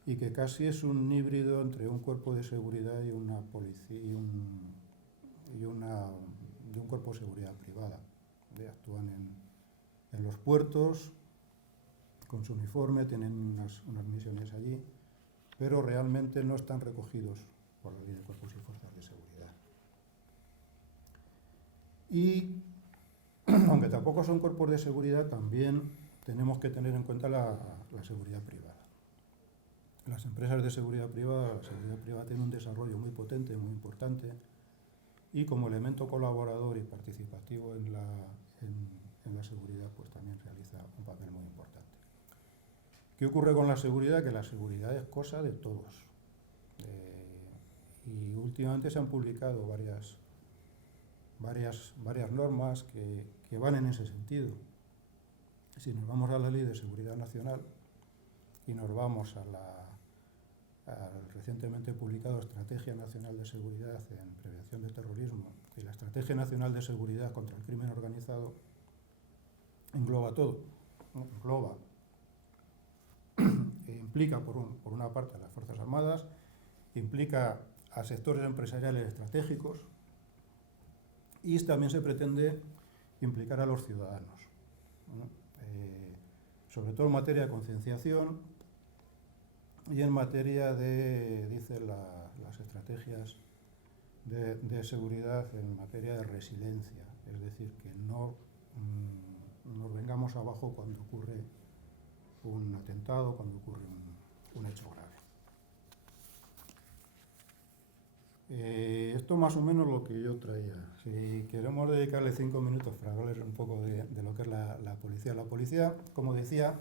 y que casi es un híbrido entre un cuerpo de seguridad y una policía y un cuerpo de seguridad privada. Actúan en los puertos con su uniforme, tienen unas misiones allí, pero realmente no están recogidos por la ley de cuerpos y fuerzas de seguridad. Y aunque tampoco son cuerpos de seguridad, también tenemos que tener en cuenta la seguridad privada. Las empresas de seguridad privada, la seguridad privada tiene un desarrollo muy potente, muy importante, y como elemento colaborador y participativo en la seguridad, pues también realiza un papel muy importante. ¿Qué ocurre con la seguridad? Que la seguridad es cosa de todos. Y últimamente se han publicado varias normas que van en ese sentido. Si nos vamos a la Ley de Seguridad Nacional y nos vamos al recientemente publicado Estrategia Nacional de Seguridad en Prevención de Terrorismo y la Estrategia Nacional de Seguridad contra el Crimen Organizado, engloba todo. Engloba implica por una parte a las Fuerzas Armadas, implica a sectores empresariales estratégicos y también se pretende implicar a los ciudadanos, ¿no? Sobre todo en materia de concienciación y en materia de, dicen las estrategias de seguridad, en materia de resiliencia, es decir, que no nos vengamos abajo cuando ocurre un atentado, cuando ocurre un hecho grave. Esto más o menos lo que yo traía. Si queremos dedicarle 5 minutos para hablarles un poco de lo que es la policía. La policía, como decía,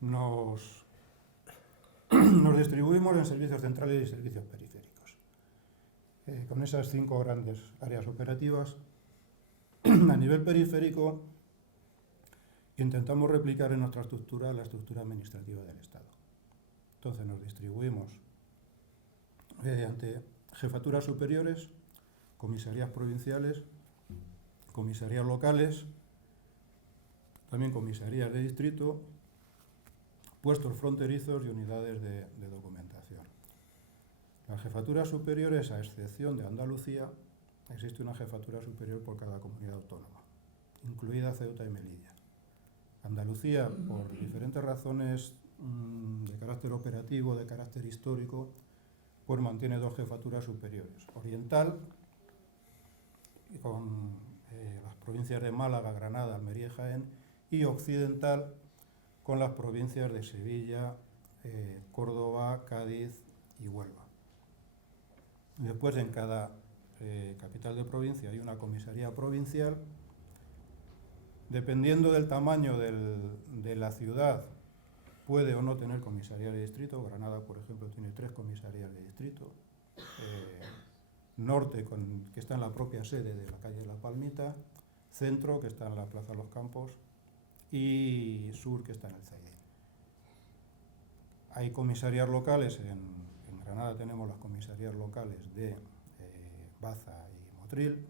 nos distribuimos en servicios centrales y servicios periféricos. Con esas 5 grandes áreas operativas, a nivel periférico, intentamos replicar en nuestra estructura la estructura administrativa del Estado. Entonces nos distribuimos ante jefaturas superiores, comisarías provinciales, comisarías locales, también comisarías de distrito, puestos fronterizos y unidades de documentación. Las jefaturas superiores, a excepción de Andalucía, existe una jefatura superior por cada comunidad autónoma, incluida Ceuta y Melilla. Andalucía, por diferentes razones de carácter operativo, de carácter histórico, pues mantiene 2 jefaturas superiores. Oriental, con las provincias de Málaga, Granada, Almería y Jaén, y occidental, con las provincias de Sevilla, Córdoba, Cádiz y Huelva. Después, en cada capital de provincia hay una comisaría provincial. Dependiendo del tamaño de la ciudad, puede o no tener comisaría de distrito. Granada, por ejemplo, tiene 3 comisarías de distrito. Norte, que está en la propia sede de la calle de La Palmita. Centro, que está en la Plaza de los Campos. Y Sur, que está en el Zaidín. Hay comisarías locales. En Granada tenemos las comisarías locales de Baza y Motril.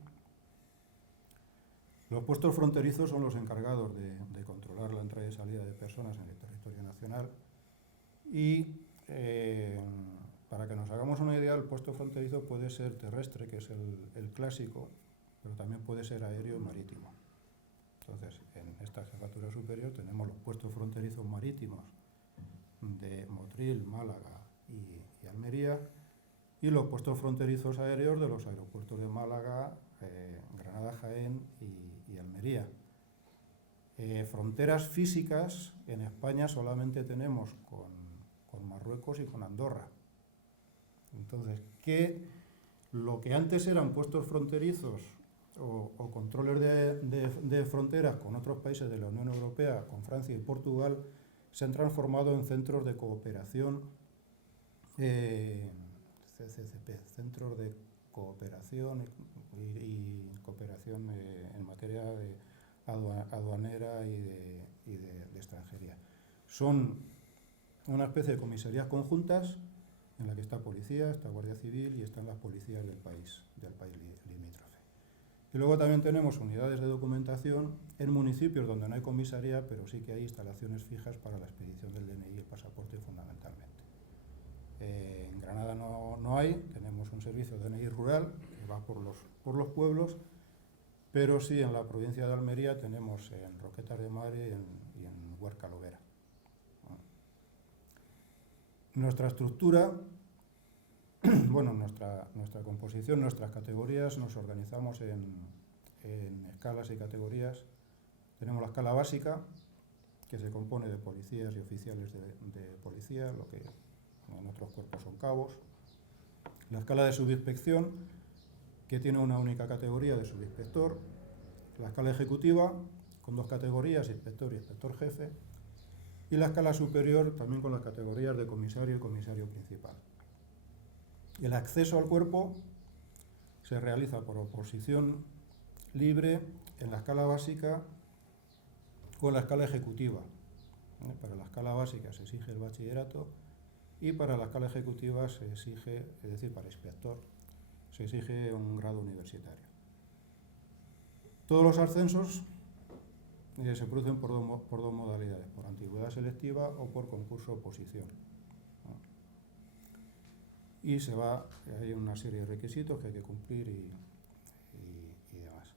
Los puestos fronterizos son los encargados de controlar la entrada y salida de personas en el territorio nacional y para que nos hagamos una idea, el puesto fronterizo puede ser terrestre, que es el clásico, pero también puede ser aéreo y marítimo. Entonces, en esta jefatura superior tenemos los puestos fronterizos marítimos de Motril, Málaga y Almería y los puestos fronterizos aéreos de los aeropuertos de Málaga, Granada, Jaén y Almería. Fronteras físicas en España solamente tenemos con Marruecos y con Andorra. Entonces, lo que antes eran puestos fronterizos o controles de fronteras con otros países de la Unión Europea, con Francia y Portugal, se han transformado en centros de cooperación, CCCP, centros de cooperación y cooperación en materia de aduanera y de extranjería. Son una especie de comisarías conjuntas en la que está policía, está Guardia Civil y están las policías del país limítrofe. Y luego también tenemos unidades de documentación en municipios donde no hay comisaría, pero sí que hay instalaciones fijas para la expedición del DNI y el pasaporte fundamentalmente. En Granada no hay, tenemos un servicio de DNI rural que va por los pueblos, pero sí en la provincia de Almería tenemos en Roquetas de Mar y en Huerca Lobera. Nuestra estructura, bueno, nuestra composición, nuestras categorías, nos organizamos en escalas y categorías. Tenemos la escala básica, que se compone de policías y oficiales de policía, lo que en otros cuerpos son cabos. La escala de subinspección, que tiene una única categoría de subinspector. La escala ejecutiva, con 2 categorías, inspector y inspector jefe. Y la escala superior, también con las categorías de comisario y comisario principal. El acceso al cuerpo se realiza por oposición libre en la escala básica o en la escala ejecutiva. Para la escala básica se exige el bachillerato y para la escala ejecutiva se exige, es decir, para inspector, se exige un grado universitario. Todos los ascensos se producen por dos modalidades, por antigüedad selectiva o por concurso oposición. Y hay una serie de requisitos que hay que cumplir y demás.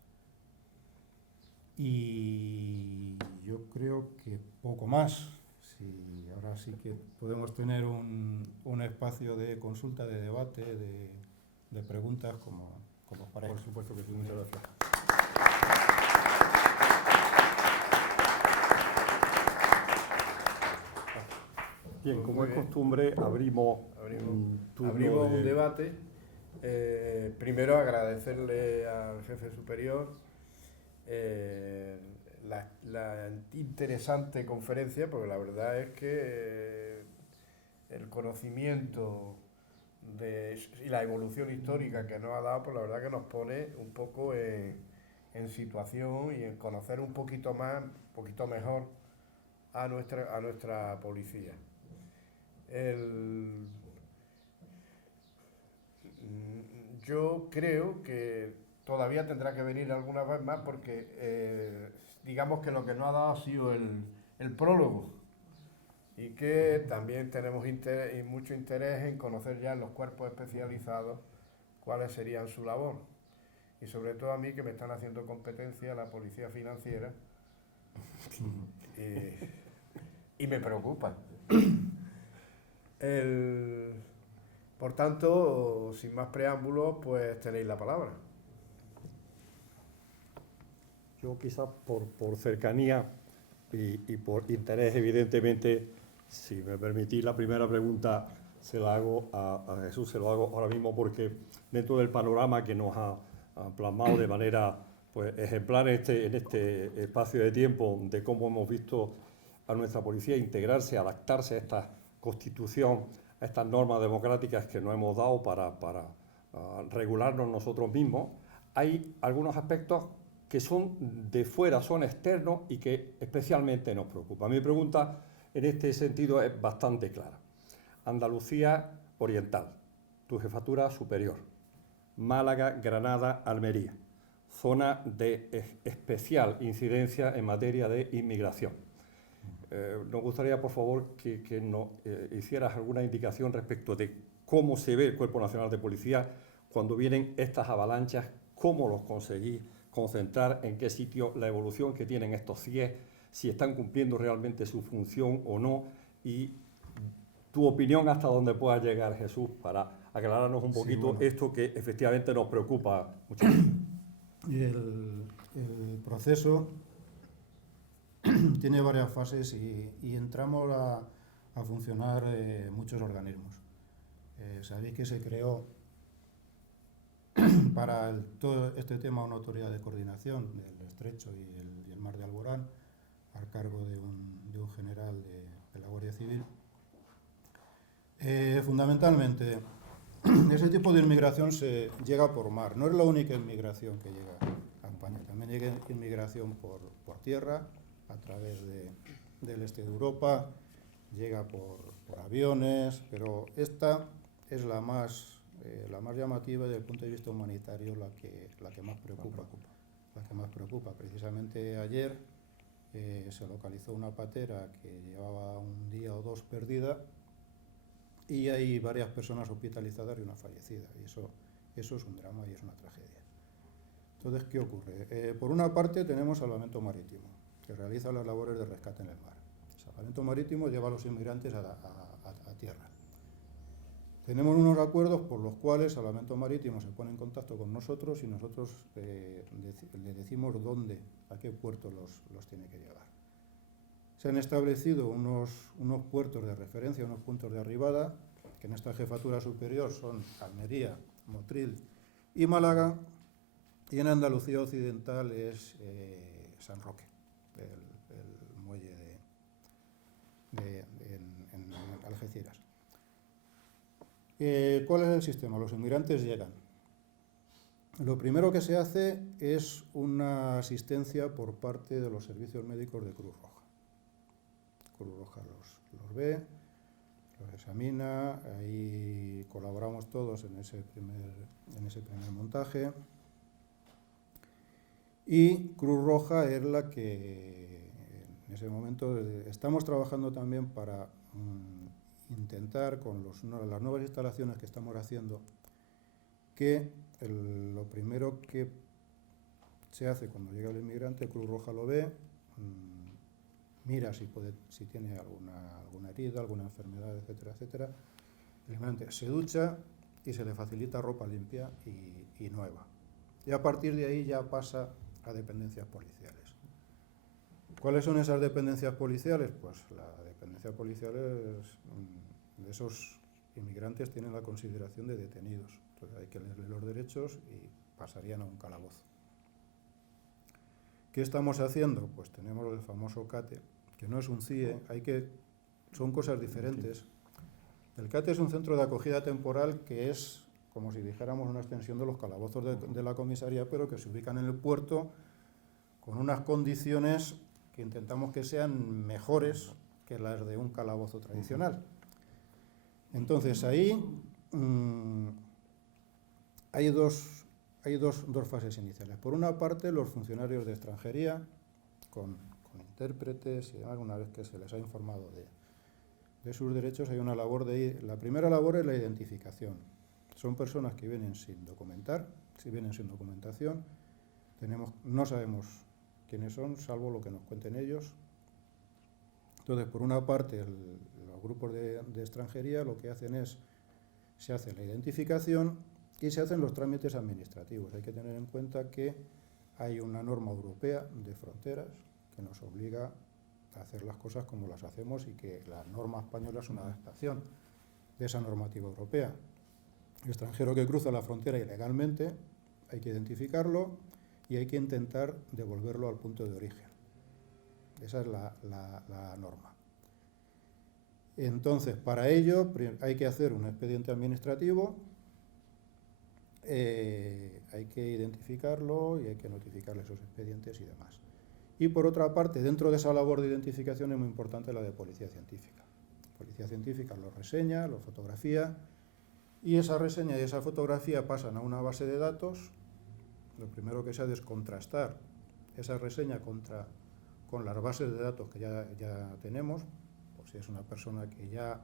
Y yo creo que poco más. Ahora sí que podemos tener un espacio de consulta, de debate, de preguntas como os parezca. Por supuesto que sí, muchas gracias. Bien, como es costumbre, abrimos un debate. Primero agradecerle al jefe superior la interesante conferencia, porque la verdad es que el conocimiento y la evolución histórica que nos ha dado, pues la verdad que nos pone un poco en situación y en conocer un poquito mejor a nuestra policía. Yo creo que todavía tendrá que venir alguna vez más porque digamos que lo que nos ha dado ha sido el prólogo y que también tenemos mucho interés en conocer ya en los cuerpos especializados cuáles serían su labor. Y sobre todo a mí, que me están haciendo competencia la policía financiera y me preocupa. Por tanto, sin más preámbulos, pues tenéis la palabra. Yo quizás por cercanía y por interés, evidentemente, si me permitís, la primera pregunta se la hago a Jesús, se lo hago ahora mismo porque dentro del panorama que nos ha plasmado de manera pues, ejemplar en este espacio de tiempo de cómo hemos visto a nuestra policía integrarse, adaptarse a esta Constitución, a estas normas democráticas que nos hemos dado para regularnos nosotros mismos, hay algunos aspectos que son de fuera, son externos y que especialmente nos preocupan. Mi pregunta en este sentido es bastante clara. Andalucía Oriental, tu jefatura superior, Málaga, Granada, Almería, zona de especial incidencia en materia de inmigración. Nos gustaría, por favor, que nos hicieras alguna indicación respecto de cómo se ve el Cuerpo Nacional de Policía cuando vienen estas avalanchas, cómo los conseguís concentrar, en qué sitio, la evolución que tienen estos CIE, si están cumpliendo realmente su función o no, y tu opinión hasta dónde pueda llegar, Jesús, para aclararnos un poquito esto que efectivamente nos preocupa mucho. El proceso tiene varias fases y entramos a funcionar muchos organismos. Sabéis que se creó para todo este tema una autoridad de coordinación del estrecho y el mar de Alborán, a cargo de un general de la Guardia Civil. Fundamentalmente, ese tipo de inmigración se llega por mar. No es la única inmigración que llega a España. También llega inmigración por tierra, a través del este de Europa, llega por aviones, pero esta es la más llamativa desde el punto de vista humanitario, la que más preocupa. La que más preocupa. Precisamente ayer se localizó una patera que llevaba un día o dos perdida, y hay varias personas hospitalizadas y una fallecida, y eso es un drama y es una tragedia. Entonces, ¿qué ocurre? Por una parte tenemos Salvamento Marítimo, que realiza las labores de rescate en el mar. Salvamento Marítimo lleva a los inmigrantes a tierra. Tenemos unos acuerdos por los cuales Salvamento Marítimo se pone en contacto con nosotros y nosotros le decimos a qué puerto los tiene que llevar. Se han establecido unos puertos de referencia, unos puntos de arribada, que en esta jefatura superior son Almería, Motril y Málaga, y en Andalucía Occidental es San Roque, el muelle en Algeciras. ¿Cuál es el sistema? Los inmigrantes llegan. Lo primero que se hace es una asistencia por parte de los servicios médicos de Cruz Roja. Cruz Roja los ve, los examina, ahí colaboramos todos en ese primer montaje, y Cruz Roja es la que en ese momento estamos trabajando también para intentar con las nuevas instalaciones que estamos haciendo, que lo primero que se hace cuando llega el inmigrante, Cruz Roja lo ve, mira si tiene alguna herida, alguna enfermedad, etcétera, etcétera. El inmigrante se ducha y se le facilita ropa limpia y nueva. Y a partir de ahí ya pasa a dependencias policiales. ¿Cuáles son esas dependencias policiales? Pues la dependencia policial de esos inmigrantes tienen la consideración de detenidos. Entonces hay que leerles los derechos y pasarían a un calabozo. ¿Qué estamos haciendo? Pues tenemos el famoso CATE, que no es un CIE, son cosas diferentes. El CATE es un centro de acogida temporal que es, como si dijéramos, una extensión de los calabozos de la comisaría, pero que se ubican en el puerto con unas condiciones que intentamos que sean mejores que las de un calabozo tradicional. Entonces ahí hay dos fases iniciales. Por una parte, los funcionarios de extranjería, con intérpretes y demás, una vez que se les ha informado de sus derechos, hay una labor la primera labor es la identificación. Son personas que vienen sin documentar, si vienen sin documentación, no sabemos quiénes son, salvo lo que nos cuenten ellos. Entonces, por una parte, los grupos de extranjería lo que hacen se hace la identificación y se hacen los trámites administrativos. Hay que tener en cuenta que hay una norma europea de fronteras que nos obliga a hacer las cosas como las hacemos, y que la norma española es una adaptación de esa normativa europea. El extranjero que cruza la frontera ilegalmente hay que identificarlo y hay que intentar devolverlo al punto de origen. Esa es la norma. Entonces, para ello hay que hacer un expediente administrativo, hay que identificarlo y hay que notificarle esos expedientes y demás. Y por otra parte, dentro de esa labor de identificación es muy importante la de policía científica. La policía científica lo reseña, lo fotografía, y esa reseña y esa fotografía pasan a una base de datos. Lo primero que se hace es contrastar esa reseña con las bases de datos que ya tenemos, por si es una persona que ya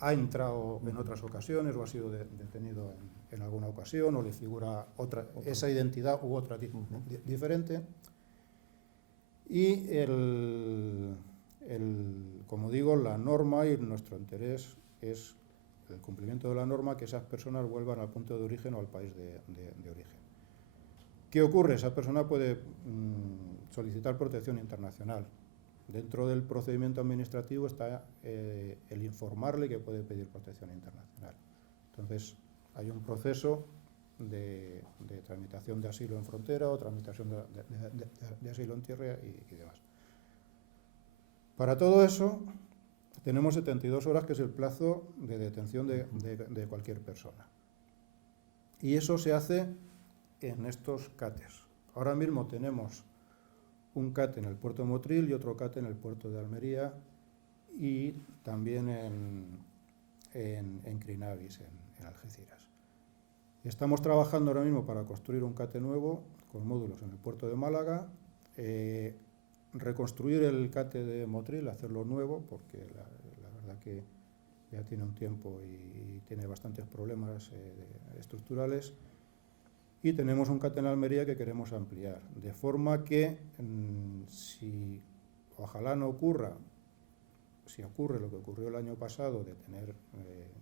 ha entrado en otras ocasiones o ha sido detenido en alguna ocasión, o le figura esa identidad u otra diferente. Y como digo, la norma y nuestro interés es el cumplimiento de la norma, que esas personas vuelvan al punto de origen o al país de origen. ¿Qué ocurre? Esa persona puede solicitar protección internacional. Dentro del procedimiento administrativo está el informarle que puede pedir protección internacional. Entonces, hay un proceso de tramitación de asilo en frontera o tramitación de asilo en tierra y demás. Para todo eso tenemos 72 horas, que es el plazo de detención de cualquier persona. Y eso se hace en estos CATs. Ahora mismo tenemos un CAT en el puerto de Motril y otro CAT en el puerto de Almería y también en Crinavis, en Algeciras. Estamos trabajando ahora mismo para construir un CAT nuevo con módulos en el puerto de Málaga, reconstruir el CAT de Motril, hacerlo nuevo, porque la verdad que ya tiene un tiempo y tiene bastantes problemas estructurales. Y tenemos un CAT en Almería que queremos ampliar, de forma que si ojalá no ocurra, si ocurre lo que ocurrió el año pasado, de tener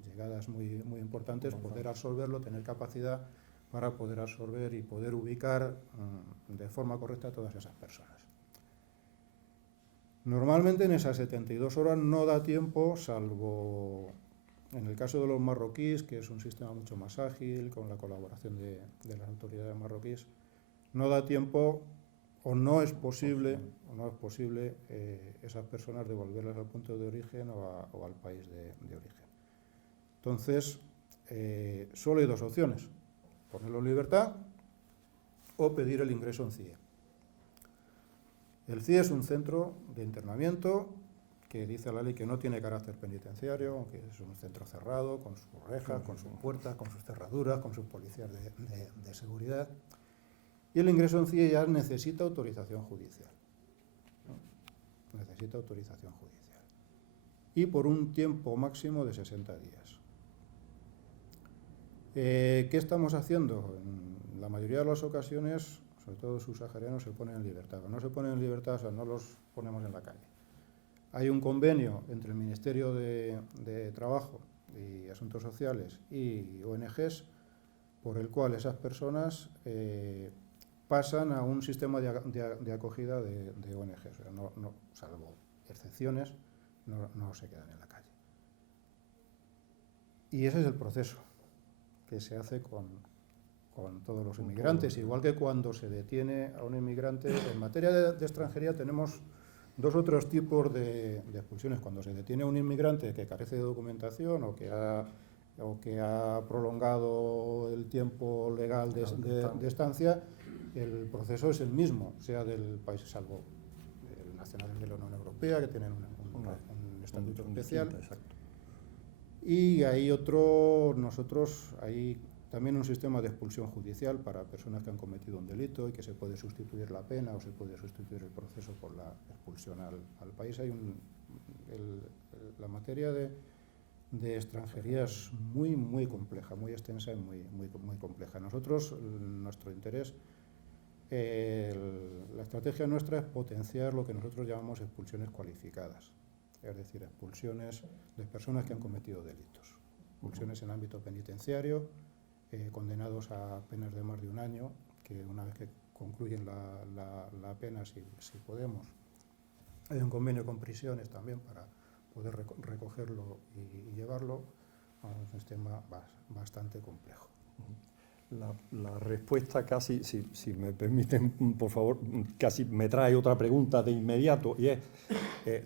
llegadas muy importantes, poder absorberlo, tener capacidad para poder absorber y poder ubicar de forma correcta a todas esas personas. Normalmente en esas 72 horas no da tiempo, salvo en el caso de los marroquíes, que es un sistema mucho más ágil, con la colaboración de las autoridades marroquíes, no da tiempo o no es posible esas personas devolverlas al punto de origen o al país de origen. Entonces, solo hay dos opciones: ponerlo en libertad o pedir el ingreso en CIE. El CIE es un centro de internamiento que dice la ley que no tiene carácter penitenciario, aunque es un centro cerrado, con sus rejas, con sus puertas, con sus cerraduras, con sus policías de seguridad. Y el ingreso en CIE ya necesita autorización judicial. ¿No? Necesita autorización judicial. Y por un tiempo máximo de 60 días. ¿Qué estamos haciendo? En la mayoría de las ocasiones, sobre todo los subsaharianos, se ponen en libertad. No se ponen en libertad, o sea, no los ponemos en la calle. Hay un convenio entre el Ministerio de Trabajo y Asuntos Sociales y ONGs por el cual esas personas pasan a un sistema de acogida de ONGs. O sea, no, salvo excepciones, no se quedan en la calle. Y ese es el proceso que se hace con todos los inmigrantes. Igual que cuando se detiene a un inmigrante, en materia de extranjería tenemos dos o tres tipos de expulsiones. Cuando se detiene a un inmigrante que carece de documentación o que ha prolongado el tiempo legal de estancia, el proceso es el mismo, sea del país, salvo el nacional de la Unión Europea, que tienen un estatuto especial. Y hay hay también un sistema de expulsión judicial para personas que han cometido un delito y que se puede sustituir la pena o se puede sustituir el proceso por la expulsión al país. La materia de extranjería es muy compleja, muy extensa y muy compleja. Nosotros, nuestro interés, la estrategia nuestra es potenciar lo que nosotros llamamos expulsiones cualificadas, es decir, expulsiones de personas que han cometido delitos, expulsiones en ámbito penitenciario, condenados a penas de más de un año, que una vez que concluyen la pena, si podemos, hay un convenio con prisiones también para poder recogerlo y llevarlo a un sistema bastante complejo. La respuesta casi, si me permiten, por favor, casi me trae otra pregunta de inmediato, y es,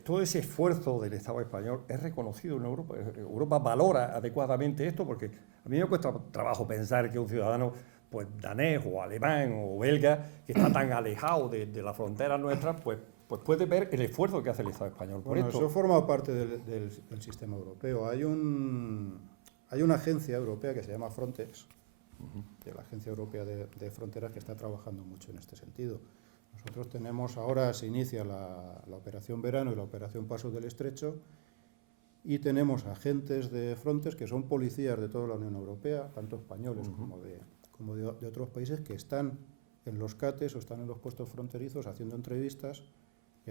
todo ese esfuerzo del Estado español es reconocido en Europa. ¿Europa valora adecuadamente esto? Porque a mí me cuesta trabajo pensar que un ciudadano pues danés o alemán o belga, que está tan alejado de la frontera nuestra, pues puede ver el esfuerzo que hace el Estado español por esto. Eso forma parte del sistema europeo. Hay una agencia europea que se llama Frontex, de la Agencia Europea de Fronteras, que está trabajando mucho en este sentido. Nosotros tenemos, ahora se inicia la Operación Verano y la Operación Pasos del Estrecho, y tenemos agentes de Frontex que son policías de toda la Unión Europea, tanto españoles como de otros países, que están en los CATES o están en los puestos fronterizos haciendo entrevistas y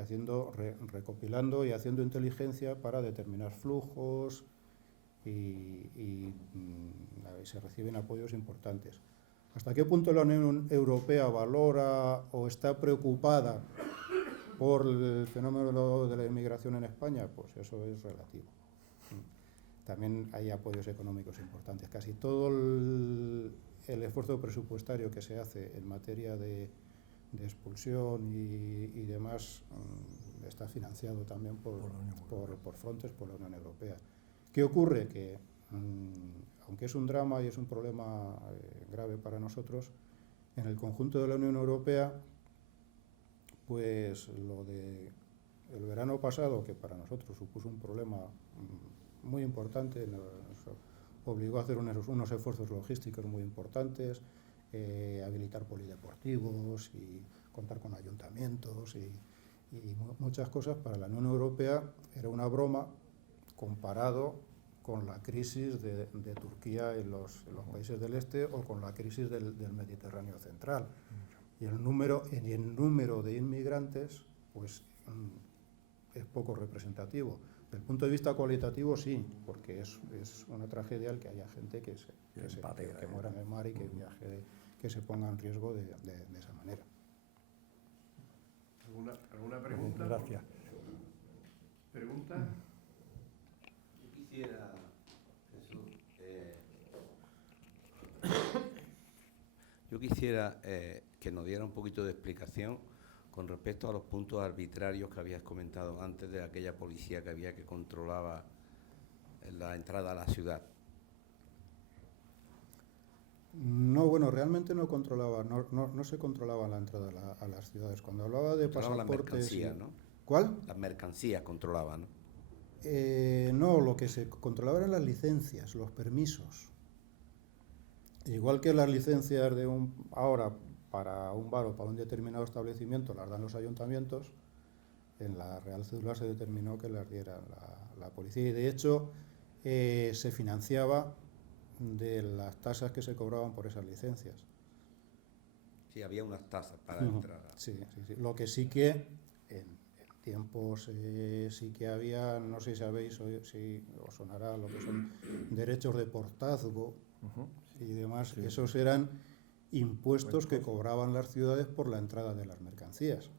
recopilando y haciendo inteligencia para determinar flujos y se reciben apoyos importantes. ¿Hasta qué punto la Unión Europea valora o está preocupada por el fenómeno de la inmigración en España? Pues eso es relativo. También hay apoyos económicos importantes. Casi todo el esfuerzo presupuestario que se hace en materia de expulsión y demás está financiado también por Frontex, por la Unión Europea. ¿Qué ocurre? Que aunque es un drama y es un problema grave para nosotros, en el conjunto de la Unión Europea, pues lo de el verano pasado, que para nosotros supuso un problema muy importante, nos obligó a hacer unos esfuerzos logísticos muy importantes, habilitar polideportivos y contar con ayuntamientos y muchas cosas. Para la Unión Europea era una broma comparado con la crisis de Turquía en los países del este o con la crisis del Mediterráneo central. Y el número de inmigrantes pues es poco representativo. Desde el punto de vista cualitativo sí, porque es una tragedia el que haya gente que muera en el mar y que viaje, que se ponga en riesgo de esa manera. ¿Alguna pregunta? Gracias. ¿Pregunta? Yo quisiera que nos diera un poquito de explicación con respecto a los puntos arbitrarios que habías comentado antes de aquella policía que había que controlaba la entrada a la ciudad. No, bueno, realmente no se controlaba la entrada a las ciudades. Cuando hablaba de pasaportes... Las mercancías, ¿no? ¿Cuál? Las mercancías controlaban, ¿no? No, lo que se controlaba eran las licencias, los permisos. Igual que las licencias ahora para un bar o para un determinado establecimiento las dan los ayuntamientos, en la Real Cédula se determinó que las diera la policía y de hecho se financiaba de las tasas que se cobraban por esas licencias. Sí, había unas tasas para entrar. Sí. Lo que sí que en tiempos sí que había, no sé si sabéis, si os sonará lo que son derechos de portazgo y demás, sí. Esos eran impuestos que cobraban las ciudades por la entrada de las mercancías.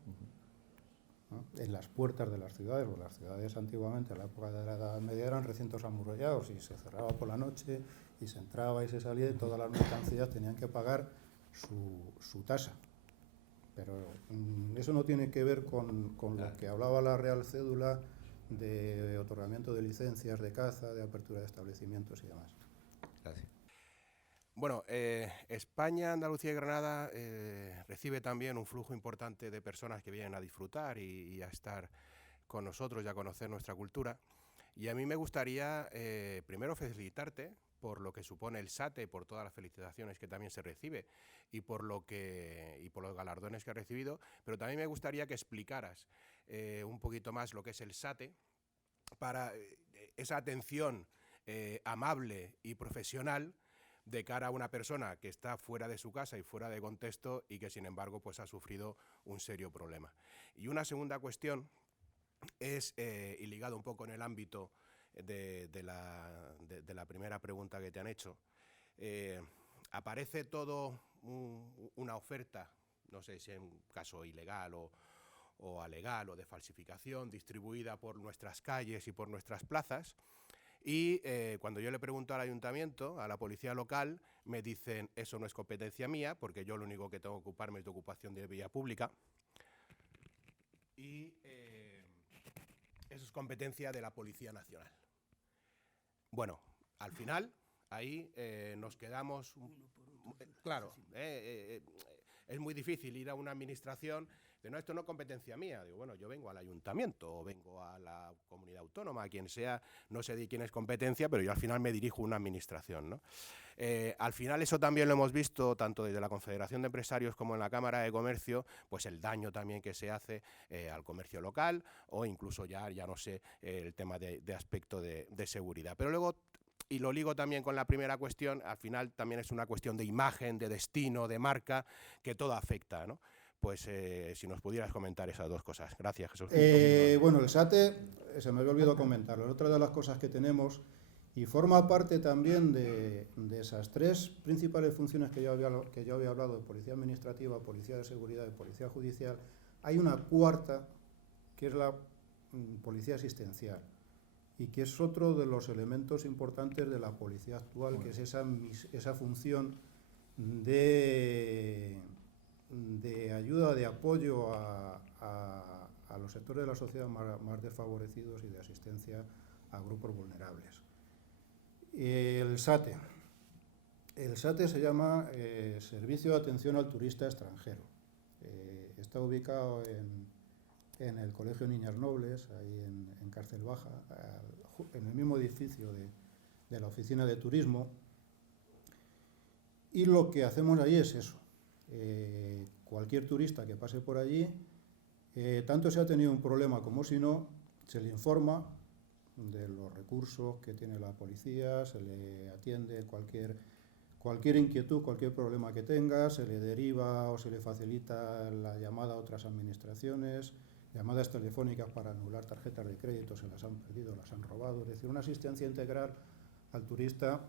¿No? En las puertas de las ciudades, porque las ciudades antiguamente, en la época de la Edad Media, eran recintos amurallados y se cerraba por la noche y se entraba y se salía y todas las mercancías tenían que pagar su tasa. Pero eso no tiene que ver con lo que hablaba la Real Cédula de otorgamiento de licencias de caza, de apertura de establecimientos y demás. Gracias. Bueno, España, Andalucía y Granada recibe también un flujo importante de personas que vienen a disfrutar y a estar con nosotros y a conocer nuestra cultura. Y a mí me gustaría primero felicitarte por lo que supone el SATE, por todas las felicitaciones que también se recibe y por los galardones que ha recibido, pero también me gustaría que explicaras un poquito más lo que es el SATE para esa atención amable y profesional de cara a una persona que está fuera de su casa y fuera de contexto y que sin embargo pues ha sufrido un serio problema. Y una segunda cuestión es, y ligado un poco en el ámbito de la primera pregunta que te han hecho, aparece todo una oferta, no sé si en un caso ilegal o alegal o de falsificación, distribuida por nuestras calles y por nuestras plazas. Y cuando yo le pregunto al ayuntamiento, a la policía local, me dicen, eso no es competencia mía, porque yo lo único que tengo que ocuparme es de ocupación de vía pública. Y eso es competencia de la Policía Nacional. Bueno, al final, ahí nos quedamos... Claro, es muy difícil ir a una administración de no, esto no es competencia mía. Digo, bueno, yo vengo al ayuntamiento o vengo a la comunidad autónoma, a quien sea, no sé de quién es competencia, pero yo al final me dirijo a una administración, ¿no? Al final eso también lo hemos visto tanto desde la Confederación de Empresarios como en la Cámara de Comercio, pues el daño también que se hace al comercio local o incluso ya no sé, el tema de aspecto de seguridad. Pero luego, y lo ligo también con la primera cuestión, al final también es una cuestión de imagen, de destino, de marca, que todo afecta, ¿no? Pues si nos pudieras comentar esas dos cosas. Gracias, Jesús. Bueno, el SATE, se me había olvidado comentarlo. Otra de las cosas que tenemos, y forma parte también de esas tres principales funciones que yo había hablado, de policía administrativa, policía de seguridad y policía judicial, hay una cuarta, que es la policía asistencial, y que es otro de los elementos importantes de la policía actual, que es esa función de ayuda, de apoyo a los sectores de la sociedad más desfavorecidos y de asistencia a grupos vulnerables. El SATE. El SATE se llama Servicio de Atención al Turista Extranjero. Está ubicado en el Colegio Niñas Nobles, ahí en Cárcel Baja, en el mismo edificio de la Oficina de Turismo. Y lo que hacemos ahí es eso. Cualquier turista que pase por allí, tanto si ha tenido un problema como si no, se le informa de los recursos que tiene la policía, se le atiende cualquier inquietud, cualquier problema que tenga, se le deriva o se le facilita la llamada a otras administraciones, llamadas telefónicas para anular tarjetas de crédito, se las han perdido, las han robado, es decir, una asistencia integral al turista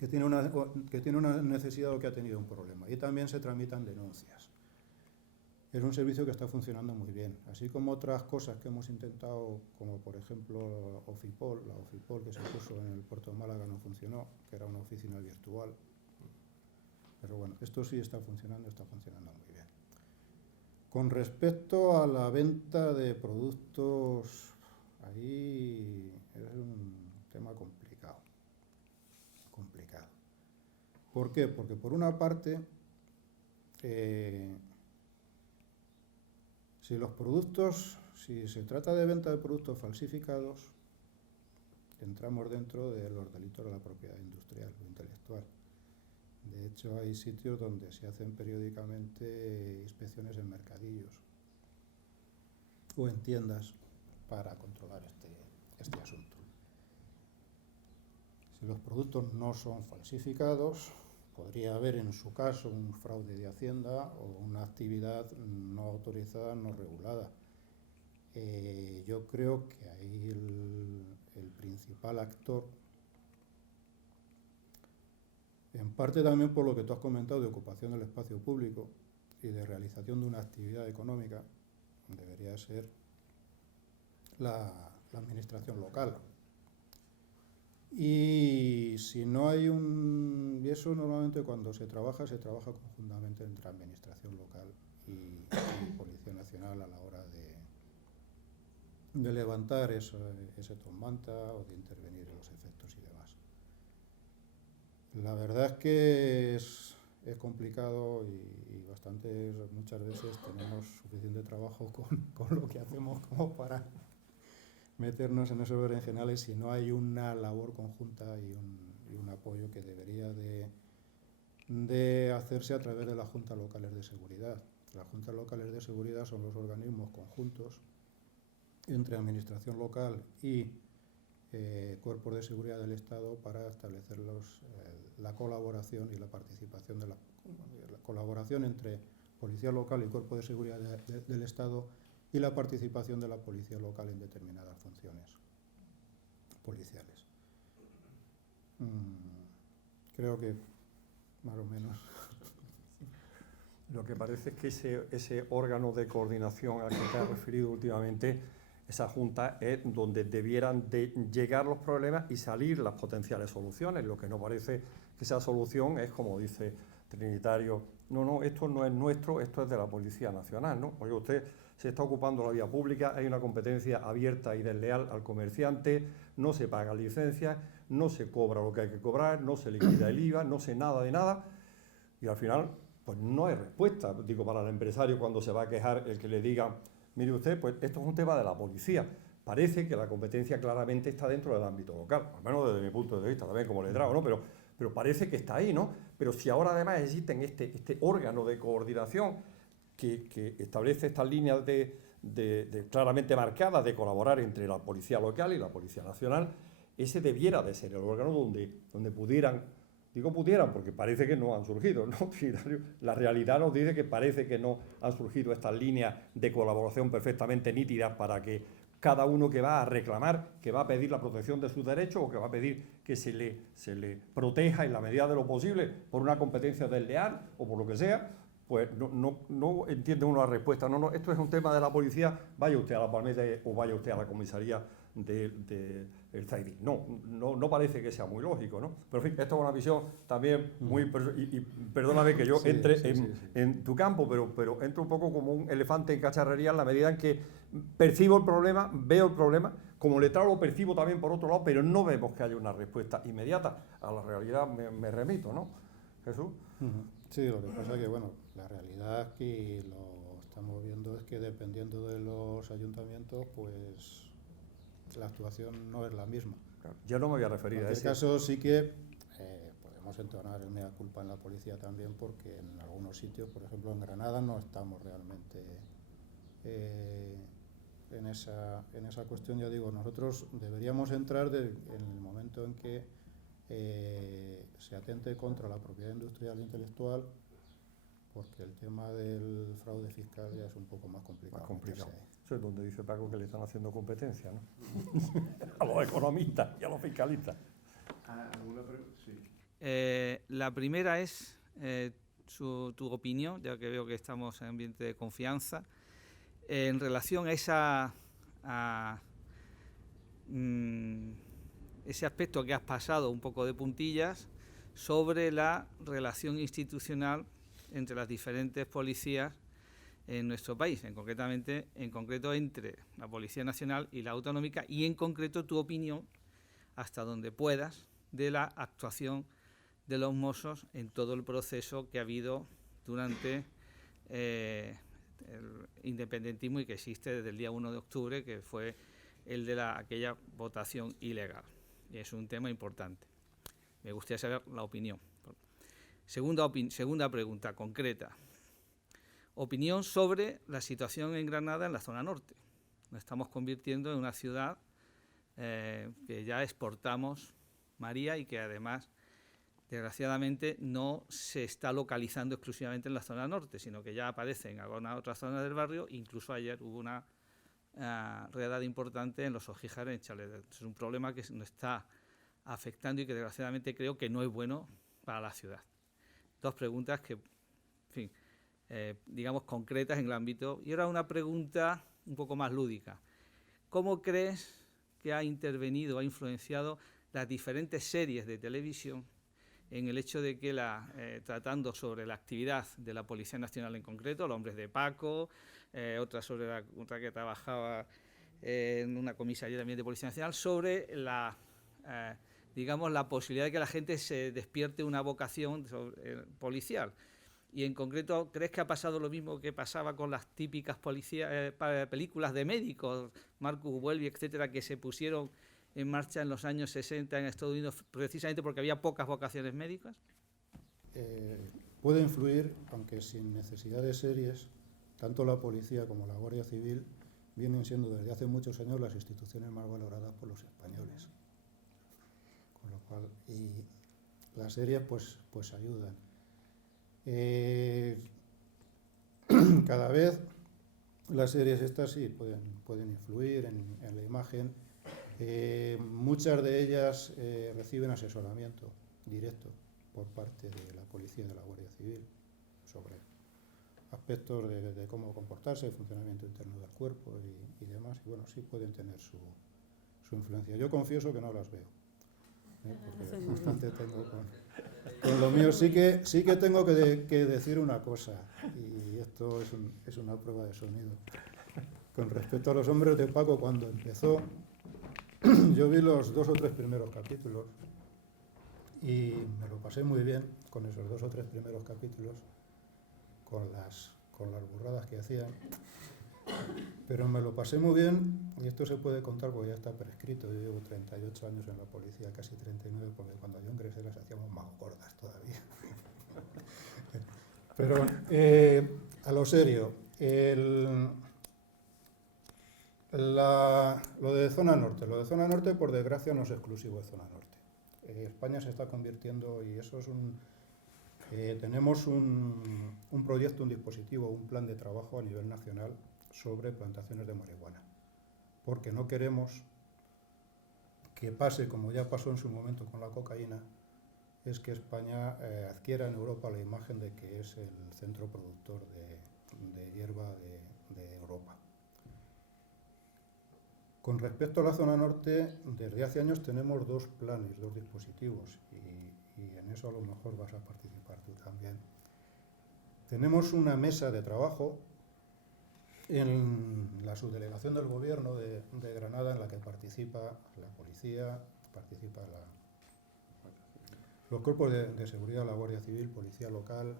que tiene una necesidad o que ha tenido un problema. Y también se tramitan denuncias. Es un servicio que está funcionando muy bien, así como otras cosas que hemos intentado, como por ejemplo la OFIPOL que se puso en el puerto de Málaga no funcionó, que era una oficina virtual. Pero bueno, esto sí está funcionando muy bien. Con respecto a la venta de productos, ahí es un tema complicado. ¿Por qué? Porque por una parte, si se trata de venta de productos falsificados, entramos dentro de los delitos de la propiedad industrial o intelectual. De hecho, hay sitios donde se hacen periódicamente inspecciones en mercadillos o en tiendas para controlar este asunto. Si los productos no son falsificados, podría haber en su caso un fraude de Hacienda o una actividad no autorizada, no regulada. Yo creo que ahí el principal actor, en parte también por lo que tú has comentado de ocupación del espacio público y de realización de una actividad económica, debería ser la administración local. Y si no hay y eso normalmente cuando se trabaja conjuntamente entre administración local y Policía Nacional a la hora de levantar ese tomanta o de intervenir en los efectos y demás. La verdad es que es complicado y muchas veces tenemos suficiente trabajo con lo que hacemos como para meternos en esos berenjenales si no hay una labor conjunta y un apoyo que debería de hacerse a través de las juntas locales de seguridad. Las juntas locales de seguridad son los organismos conjuntos entre administración local y cuerpos de seguridad del Estado para establecer la colaboración y la participación la colaboración entre policía local y cuerpo de seguridad del Estado y la participación de la policía local en determinadas funciones policiales. Creo que más o menos. Lo que parece es que ese órgano de coordinación al que te has referido últimamente, esa junta es donde debieran de llegar los problemas y salir las potenciales soluciones. Lo que no parece que esa solución es, como dice Trinitario, no, esto no es nuestro, esto es de la Policía Nacional, ¿no? Oye, usted se está ocupando la vía pública, hay una competencia abierta y desleal al comerciante, no se paga licencias, no se cobra lo que hay que cobrar, no se liquida el IVA, no se nada de nada, y al final pues no hay respuesta. Digo, para el empresario cuando se va a quejar el que le diga, mire usted, pues esto es un tema de la policía. Parece que la competencia claramente está dentro del ámbito local, al menos desde mi punto de vista, también como letrado, ¿no? Pero parece que está ahí, ¿no? Pero si ahora además existen este órgano de coordinación que establece estas líneas claramente marcadas de colaborar entre la policía local y la Policía Nacional, ese debiera de ser el órgano donde pudieran, digo pudieran porque parece que no han surgido, ¿no? La realidad nos dice que parece que no han surgido estas líneas de colaboración perfectamente nítidas para que cada uno que va a reclamar, que va a pedir la protección de sus derechos o que va a pedir que se le proteja en la medida de lo posible por una competencia desleal o por lo que sea, pues no entiende uno la respuesta. No, esto es un tema de la policía, vaya usted a la Palmeta o vaya usted a la comisaría del Zaidín. No parece que sea muy lógico, ¿no? Pero en fin, esto es una visión también muy... Y perdóname que yo entre en tu campo, pero entro un poco como un elefante en cacharrería en la medida en que percibo el problema, veo el problema, como letrado lo percibo también por otro lado, pero no vemos que haya una respuesta inmediata. A la realidad me remito, ¿no? Jesús. Sí, lo que pasa es que, bueno, la realidad que lo estamos viendo es que dependiendo de los ayuntamientos, pues la actuación no es la misma. Claro, yo no me voy a referir a En ese. este caso sí que podemos entonar el mea culpa en la policía también, porque en algunos sitios, por ejemplo en Granada, no estamos realmente en esa cuestión. Ya digo, nosotros deberíamos entrar en el momento en que se atente contra la propiedad industrial e intelectual, porque el tema del fraude fiscal ya es un poco más complicado. Eso es donde dice Paco que le están haciendo competencia, ¿no? A los economistas y a los fiscalistas. ¿Alguna pregunta? Sí. La primera es tu opinión, ya que veo que estamos en ambiente de confianza, en relación a ese aspecto que has pasado un poco de puntillas sobre la relación institucional entre las diferentes policías en nuestro país, en concreto entre la Policía Nacional y la Autonómica, y en concreto tu opinión, hasta donde puedas, de la actuación de los Mossos en todo el proceso que ha habido durante el independentismo y que existe desde el día 1 de octubre, que fue el de aquella votación ilegal. Y es un tema importante. Me gustaría saber la opinión. Segunda pregunta concreta. Opinión sobre la situación en Granada, en la zona norte. Nos estamos convirtiendo en una ciudad que ya exportamos María y que además, desgraciadamente, no se está localizando exclusivamente en la zona norte, sino que ya aparece en alguna otra zona del barrio. Incluso ayer hubo una redada importante en los Ojíjares, en Chalet. Es un problema que nos está afectando y que desgraciadamente creo que no es bueno para la ciudad. Dos preguntas que, en fin, digamos concretas en el ámbito. Y ahora una pregunta un poco más lúdica. ¿Cómo crees que ha intervenido, ha influenciado las diferentes series de televisión en el hecho de que tratando sobre la actividad de la Policía Nacional en concreto, los hombres de Paco, otra sobre otra que trabajaba en una comisaría también de Policía Nacional, sobre digamos, la posibilidad de que la gente se despierte una vocación policial? Y en concreto, ¿crees que ha pasado lo mismo que pasaba con las típicas películas de médicos, Marcus Welby, etcétera, que se pusieron en marcha en los años 60 en Estados Unidos precisamente porque había pocas vocaciones médicas? Puede influir, aunque sin necesidad de series. Tanto la policía como la Guardia Civil vienen siendo desde hace muchos años las instituciones más valoradas por los españoles. Con lo cual, y las series pues ayudan. Cada vez las series estas sí pueden influir en la imagen. Muchas de ellas reciben asesoramiento directo por parte de la policía y de la Guardia Civil sobre aspectos de cómo comportarse, el funcionamiento interno del cuerpo y demás. Y bueno, sí pueden tener su influencia. Yo confieso que no las veo, porque bastante tengo con lo mío. Sí que tengo que decir una cosa, y esto es una prueba de sonido. Con respecto a los hombres de Paco, cuando empezó, yo vi los 2 o 3 primeros capítulos y me lo pasé muy bien con esos 2 o 3 primeros capítulos, con las burradas que hacían, pero me lo pasé muy bien, y esto se puede contar porque ya está prescrito. Yo llevo 38 años en la policía, casi 39, porque cuando yo ingresé las hacíamos más gordas todavía. Pero a lo serio, lo de zona norte, por desgracia, no es exclusivo de zona norte. España se está convirtiendo, y eso es tenemos un proyecto, un dispositivo, un plan de trabajo a nivel nacional sobre plantaciones de marihuana, porque no queremos que pase como ya pasó en su momento con la cocaína, es que España adquiera en Europa la imagen de que es el centro productor de hierba de Europa. Con respecto a la zona norte, desde hace años tenemos 2 planes, 2 dispositivos, y en eso a lo mejor vas a participar tú también. Tenemos una mesa de trabajo en la subdelegación del Gobierno de Granada, en la que participa la policía, participa los cuerpos de seguridad, la Guardia Civil, Policía Local,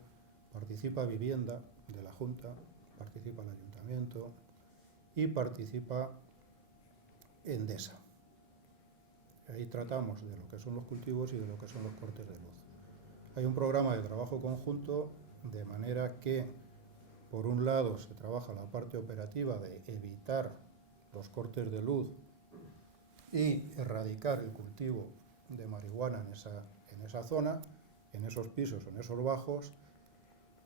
participa Vivienda de la Junta, participa el Ayuntamiento y participa Endesa. Ahí tratamos de lo que son los cultivos y de lo que son los cortes de luz. Hay un programa de trabajo conjunto, de manera que, por un lado, se trabaja la parte operativa de evitar los cortes de luz y erradicar el cultivo de marihuana en esa zona, en esos pisos, en esos bajos,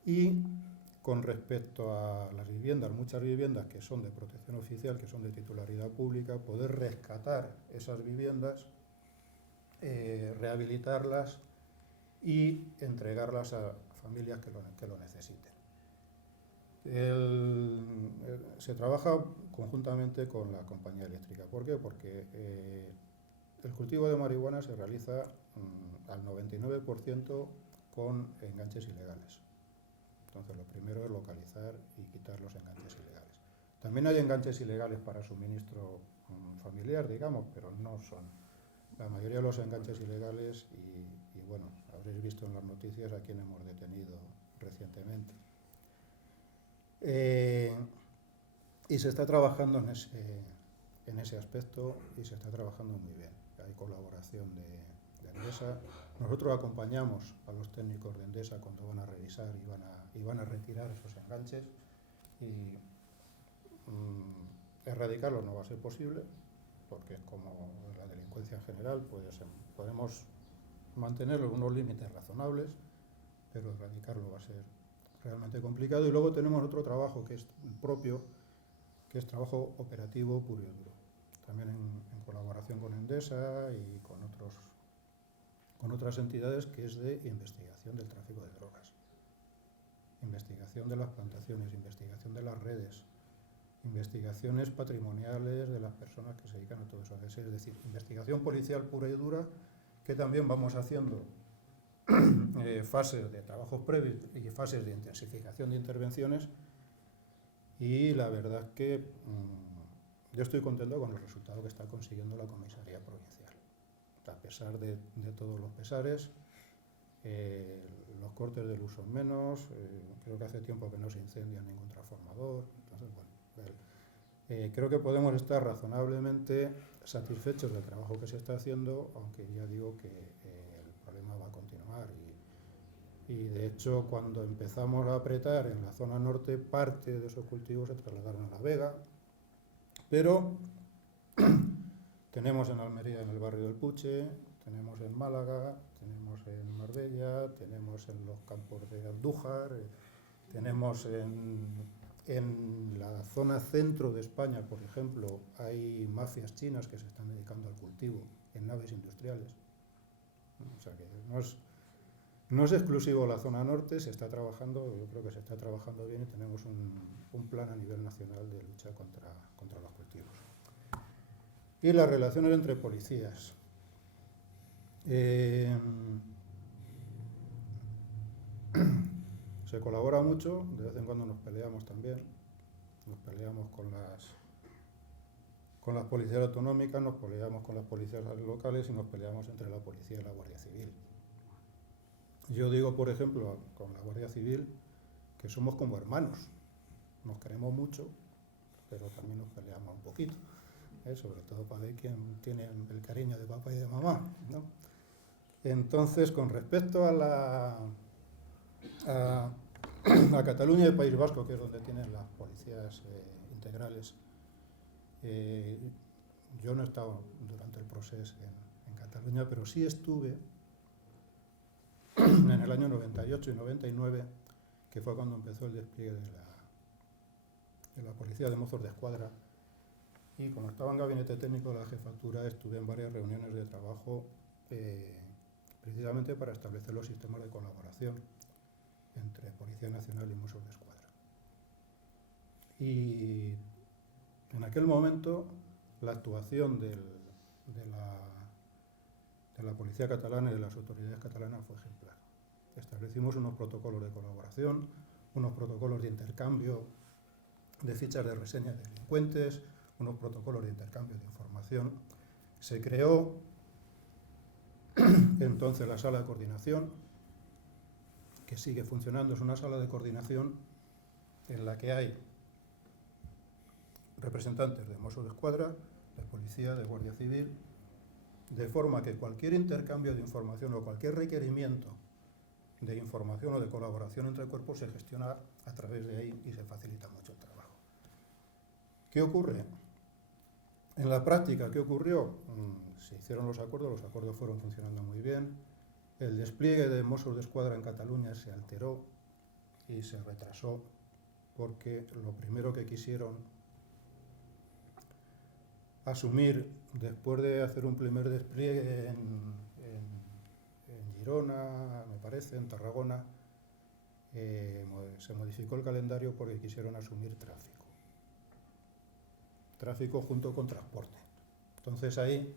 y con respecto a las viviendas, muchas viviendas que son de protección oficial, que son de titularidad pública, poder rescatar esas viviendas, rehabilitarlas y entregarlas a familias que lo necesiten. Se trabaja conjuntamente con la compañía eléctrica. ¿Por qué? Porque el cultivo de marihuana se realiza al 99% con enganches ilegales. Entonces, lo primero es localizar y quitar los enganches ilegales. También hay enganches ilegales para suministro familiar, digamos, pero no son la mayoría de los enganches ilegales, y bueno, habréis visto en las noticias a quién hemos detenido recientemente. Y se está trabajando en ese aspecto, y se está trabajando muy bien. Hay colaboración de Endesa. Nosotros acompañamos a los técnicos de Endesa cuando van a revisar y van a retirar esos enganches, y erradicarlos no va a ser posible, porque es como la delincuencia en general, podemos mantenerlo en unos límites razonables, pero erradicarlo va a ser realmente complicado. Y luego tenemos otro trabajo que es propio, que es trabajo operativo puro y duro, también en colaboración con Endesa y con otras entidades, que es de investigación del tráfico de drogas, investigación de las plantaciones, investigación de las redes, investigaciones patrimoniales de las personas que se dedican a todo eso. Es decir, investigación policial pura y dura, que también vamos haciendo fases de trabajos previos y fases de intensificación de intervenciones, y la verdad es que yo estoy contento con el resultado que está consiguiendo la Comisaría Provincial. A pesar de todos los pesares, los cortes de luz son menos, creo que hace tiempo que no se incendia ningún transformador. Entonces, bueno, creo que podemos estar razonablemente satisfechos del trabajo que se está haciendo, aunque ya digo que el problema va a continuar, y de hecho, cuando empezamos a apretar en la zona norte, parte de esos cultivos se trasladaron a La Vega, pero tenemos en Almería, en el barrio del Puche, tenemos en Málaga, tenemos en Marbella, tenemos en los campos de Andújar, tenemos en la zona centro de España, por ejemplo, hay mafias chinas que se están dedicando al cultivo en naves industriales. O sea que no es exclusivo la zona norte, se está trabajando, yo creo que se está trabajando bien, y tenemos un plan a nivel nacional de lucha contra los cultivos. Y las relaciones entre policías. Se colabora mucho, de vez en cuando nos peleamos también, nos peleamos con las policías autonómicas, nos peleamos con las policías locales y nos peleamos entre la policía y la Guardia Civil. Yo digo, por ejemplo, con la Guardia Civil, que somos como hermanos, nos queremos mucho, pero también nos peleamos un poquito, sobre todo para ver quién tiene el cariño de papá y de mamá, ¿no? Entonces, con respecto a Cataluña y el País Vasco, que es donde tienen las policías integrales, yo no he estado durante el proceso en Cataluña, pero sí estuve en el año 98 y 99, que fue cuando empezó el despliegue de la Policía de Mozos de Escuadra, y como estaba en gabinete técnico de la jefatura, estuve en varias reuniones de trabajo precisamente para establecer los sistemas de colaboración entre Policía Nacional y Mossos de Escuadra. Y en aquel momento la actuación de la policía catalana y de las autoridades catalanas fue ejemplar. Establecimos unos protocolos de colaboración, unos protocolos de intercambio de fichas de reseña de delincuentes, unos protocolos de intercambio de información. Se creó entonces la sala de coordinación, que sigue funcionando. Es una sala de coordinación en la que hay representantes de Mossos d'Esquadra, de Policía, de Guardia Civil, de forma que cualquier intercambio de información o cualquier requerimiento de información o de colaboración entre cuerpos se gestiona a través de ahí y se facilita mucho el trabajo. ¿Qué ocurre? En la práctica, ¿qué ocurrió? Se hicieron los acuerdos fueron funcionando muy bien. El despliegue de Mossos d'Esquadra en Cataluña se alteró y se retrasó porque lo primero que quisieron asumir, después de hacer un primer despliegue en Girona, me parece, en Tarragona, se modificó el calendario porque quisieron asumir tráfico junto con transporte. Entonces ahí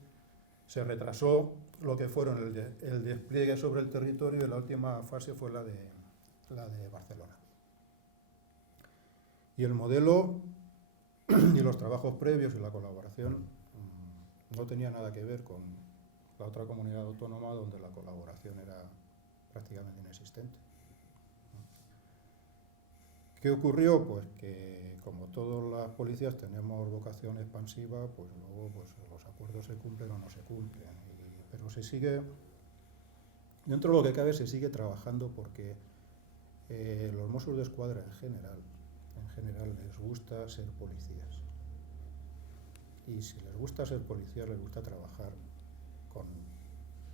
se retrasó lo que fueron el despliegue sobre el territorio, y la última fase fue la de Barcelona. Y el modelo y los trabajos previos y la colaboración no tenía nada que ver con la otra comunidad autónoma, donde la colaboración era prácticamente inexistente. ¿Qué ocurrió? Pues que, como todas las policías tenemos vocación expansiva, pues luego pues, los acuerdos se cumplen o no se cumplen. Pero se sigue, dentro de lo que cabe, se sigue trabajando porque los Mossos d'Esquadra en general les gusta ser policías. Y si les gusta ser policías, les gusta trabajar con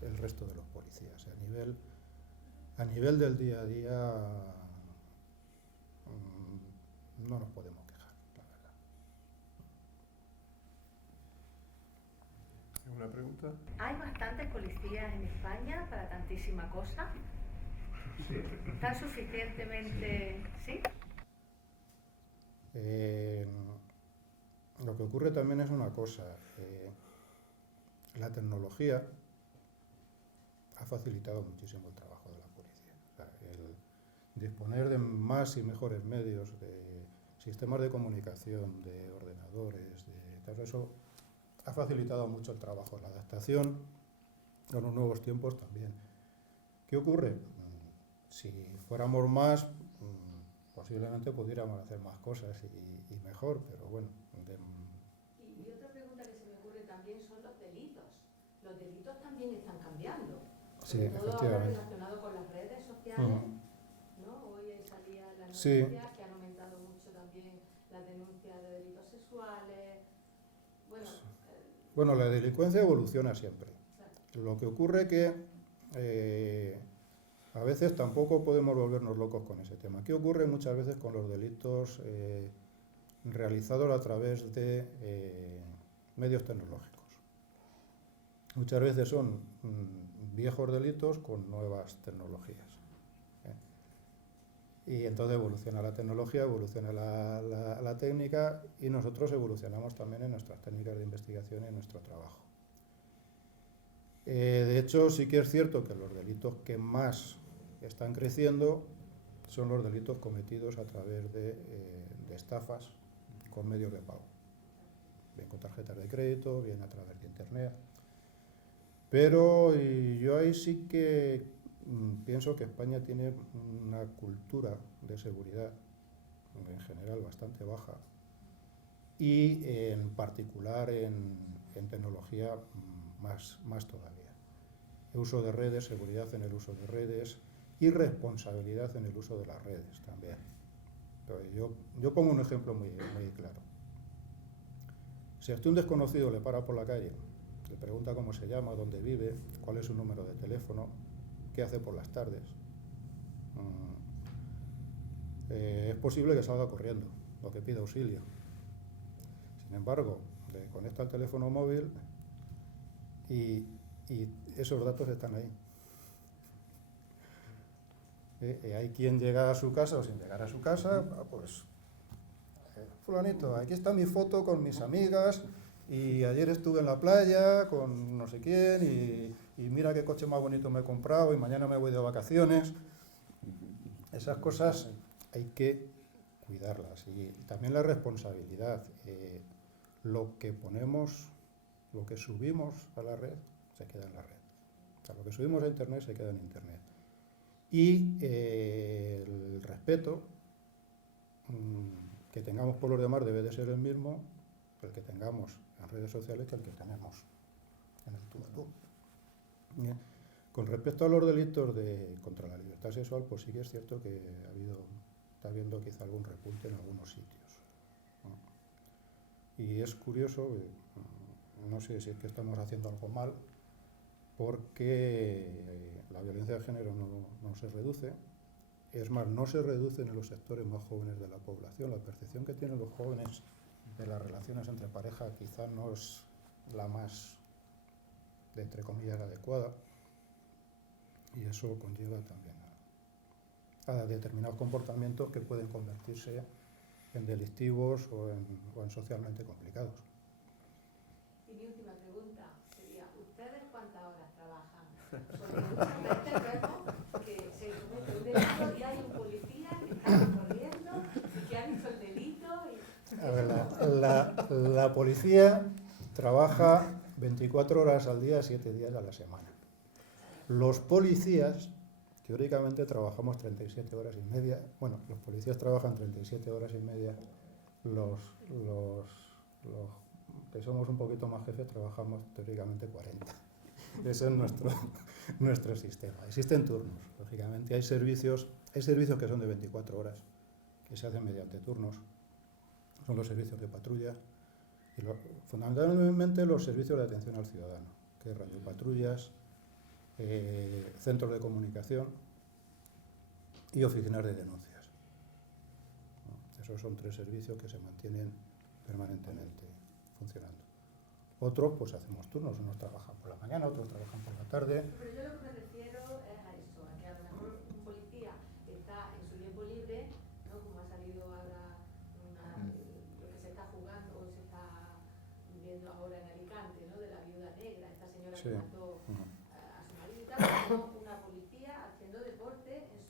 el resto de los policías. A nivel del día a día no nos podemos quejar, la verdad. ¿Una pregunta? ¿Hay bastantes policías en España para tantísima cosa? Sí. ¿Están suficientemente...? ¿Sí? Lo que ocurre también es una cosa. La tecnología ha facilitado muchísimo el trabajo de la policía. O sea, el disponer de más y mejores medios, de sistemas de comunicación, de ordenadores, de todo eso, ha facilitado mucho el trabajo. La adaptación a los nuevos tiempos también. ¿Qué ocurre? Si fuéramos más, posiblemente pudiéramos hacer más cosas y mejor, pero bueno. Y otra pregunta que se me ocurre también son los delitos. Los delitos también están cambiando. Sí, sobre todo ahora efectivamente. relacionado con las redes sociales, ¿no? Hoy salía la noticia Sí. que han aumentado mucho también las denuncias de delitos sexuales. Bueno, la delincuencia evoluciona siempre. Lo que ocurre que a veces tampoco podemos volvernos locos con ese tema. ¿Qué ocurre muchas veces con los delitos realizados a través de medios tecnológicos? Muchas veces son viejos delitos con nuevas tecnologías. Y entonces evoluciona la tecnología, evoluciona la técnica, y nosotros evolucionamos también en nuestras técnicas de investigación y en nuestro trabajo. De hecho, sí que es cierto que los delitos que más están creciendo son los delitos cometidos a través de estafas con medios de pago, bien con tarjetas de crédito, bien a través de internet. Pero yo ahí sí que pienso que España tiene una cultura de seguridad en general bastante baja, y en particular en tecnología más todavía. El uso de redes, seguridad en el uso de redes y responsabilidad en el uso de las redes también. Entonces, yo pongo un ejemplo muy claro. Si a usted un desconocido le para por la calle, le pregunta cómo se llama, dónde vive, cuál es su número de teléfono, qué hace por las tardes, es posible que salga corriendo o que pida auxilio. Sin embargo, le conecta el teléfono móvil y esos datos están ahí. Hay quien llega a su casa o sin llegar a su casa, pues, fulanito, aquí está mi foto con mis amigas Y ayer estuve en la playa con no sé quién y mira qué coche más bonito me he comprado y mañana me voy de vacaciones. Esas cosas hay que cuidarlas. Y también la responsabilidad. Lo que ponemos, lo que subimos a la red, se queda en la red. O sea, lo que subimos a Internet se queda en Internet. Y el respeto que tengamos por los demás debe de ser el mismo el que tengamos en redes sociales que el que tenemos en el tú a tú. Bien. Con respecto a los delitos contra la libertad sexual, pues sí que es cierto que está habiendo quizá algún repunte en algunos sitios, ¿no? Y es curioso, no sé si es que estamos haciendo algo mal, porque la violencia de género no se reduce. Es más, no se reduce en los sectores más jóvenes de la población. La percepción que tienen los jóvenes de las relaciones entre pareja quizá no es la más, entre comillas, adecuada, y eso conlleva también a determinados comportamientos que pueden convertirse en delictivos o en socialmente complicados. Y mi última pregunta sería, ¿ustedes cuántas horas trabajan? Porque muchas veces vemos que se comete un delito y hay un policía que está corriendo y que ha visto el delito. A ver, la policía trabaja 24 horas al día, 7 días a la semana. Los policías, teóricamente, trabajamos 37 horas y media. Bueno, los policías trabajan 37 horas y media. Los que somos un poquito más jefes trabajamos teóricamente 40. Ese es nuestro sistema. Existen turnos, lógicamente. Hay servicios que son de 24 horas, que se hacen mediante turnos. Son los servicios de patrulla. Y fundamentalmente los servicios de atención al ciudadano, que es radiopatrullas, centros de comunicación y oficinas de denuncias. Esos son 3 servicios que se mantienen permanentemente funcionando. Otros, pues hacemos turnos, unos trabajan por la mañana, otros trabajan por la tarde. Pero yo lo que me refiero es a eso, a que a lo mejor un policía está en su tiempo libre, ¿no? Como ha salido ahora lo que se está jugando o se está viendo ahora en Alicante, ¿no? De la viuda negra, esta señora Sí. que mató a su marido y tal, como una policía haciendo deporte en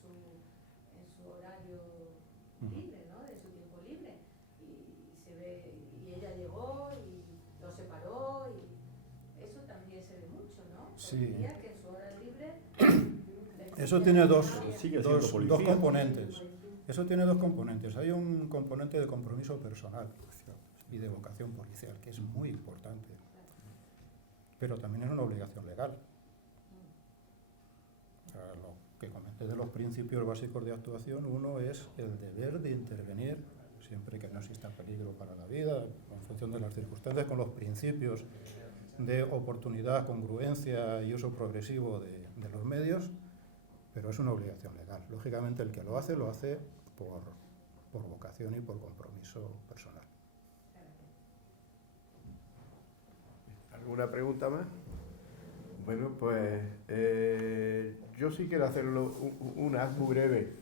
su horario libre, ¿no? De su tiempo libre. Y se ve, y ella llegó y lo separó y eso también se ve mucho, ¿no? Sí. Policía que en su hora libre... Eso tiene dos policía. componentes. Eso tiene 2 componentes. Hay un componente de compromiso personal y de vocación policial, que es muy importante. Pero también es una obligación legal. O sea, lo que comenté de los principios básicos de actuación, uno es el deber de intervenir siempre que no exista peligro para la vida, en función de las circunstancias, con los principios de oportunidad, congruencia y uso progresivo de los medios, pero es una obligación legal. Lógicamente el que lo hace por vocación y por compromiso personal. ¿Alguna pregunta más? Bueno, pues yo sí quiero hacerlo una muy breve.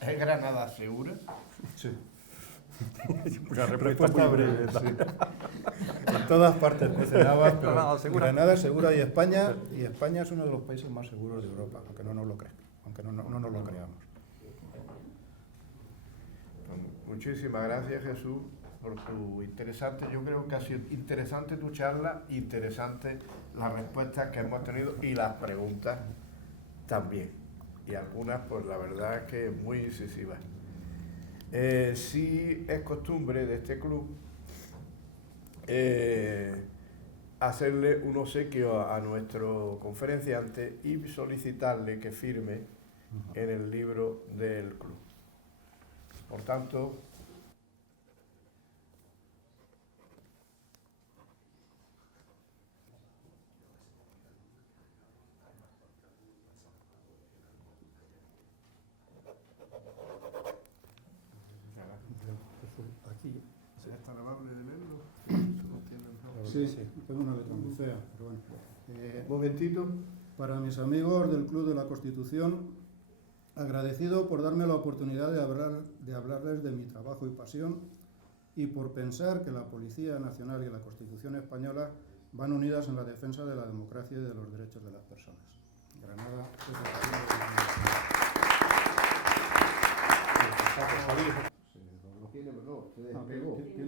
¿Es Granada segura? Sí. Una respuesta breve. Sí. En todas partes mencionabas, pero Granada segura. Granada segura y España es uno de los países más seguros de Europa, aunque no nos lo crean, aunque no nos lo creamos. Muchísimas gracias, Jesús, por tu interesante, yo creo que ha sido interesante tu charla, interesante las respuestas que hemos tenido y las preguntas también. Y algunas, pues la verdad que muy incisivas. Sí es costumbre de este club hacerle un obsequio a nuestro conferenciante y solicitarle que firme en el libro del club. Por tanto, Aquí. ¿será tan amable de leerlo? Sí, tengo una letra muy fea, pero bueno. Un momentito. Para mis amigos del Club de la Constitución, agradecido por darme la oportunidad de hablarles de mi trabajo y pasión, y por pensar que la Policía Nacional y la Constitución Española van unidas en la defensa de la democracia y de los derechos de las personas. Granada.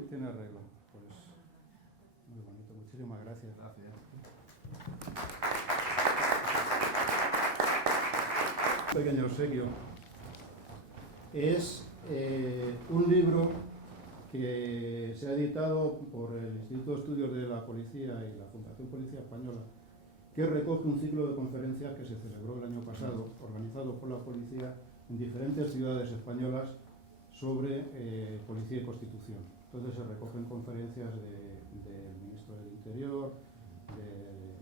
Tiene arreglo. Pues, muy bonito, muchísimas gracias. Pequeño obsequio. Es un libro que se ha editado por el Instituto de Estudios de la Policía y la Fundación Policía Española, que recoge un ciclo de conferencias que se celebró el año pasado, organizado por la policía en diferentes ciudades españolas sobre policía y constitución. Entonces se recogen conferencias del ministro del Interior, de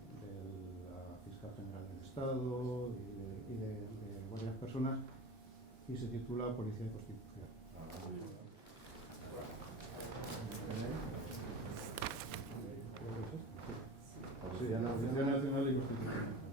la fiscal general del Estado y de varias personas, y se titula Policía y Constitución. Sí, Policía Nacional y Constitución.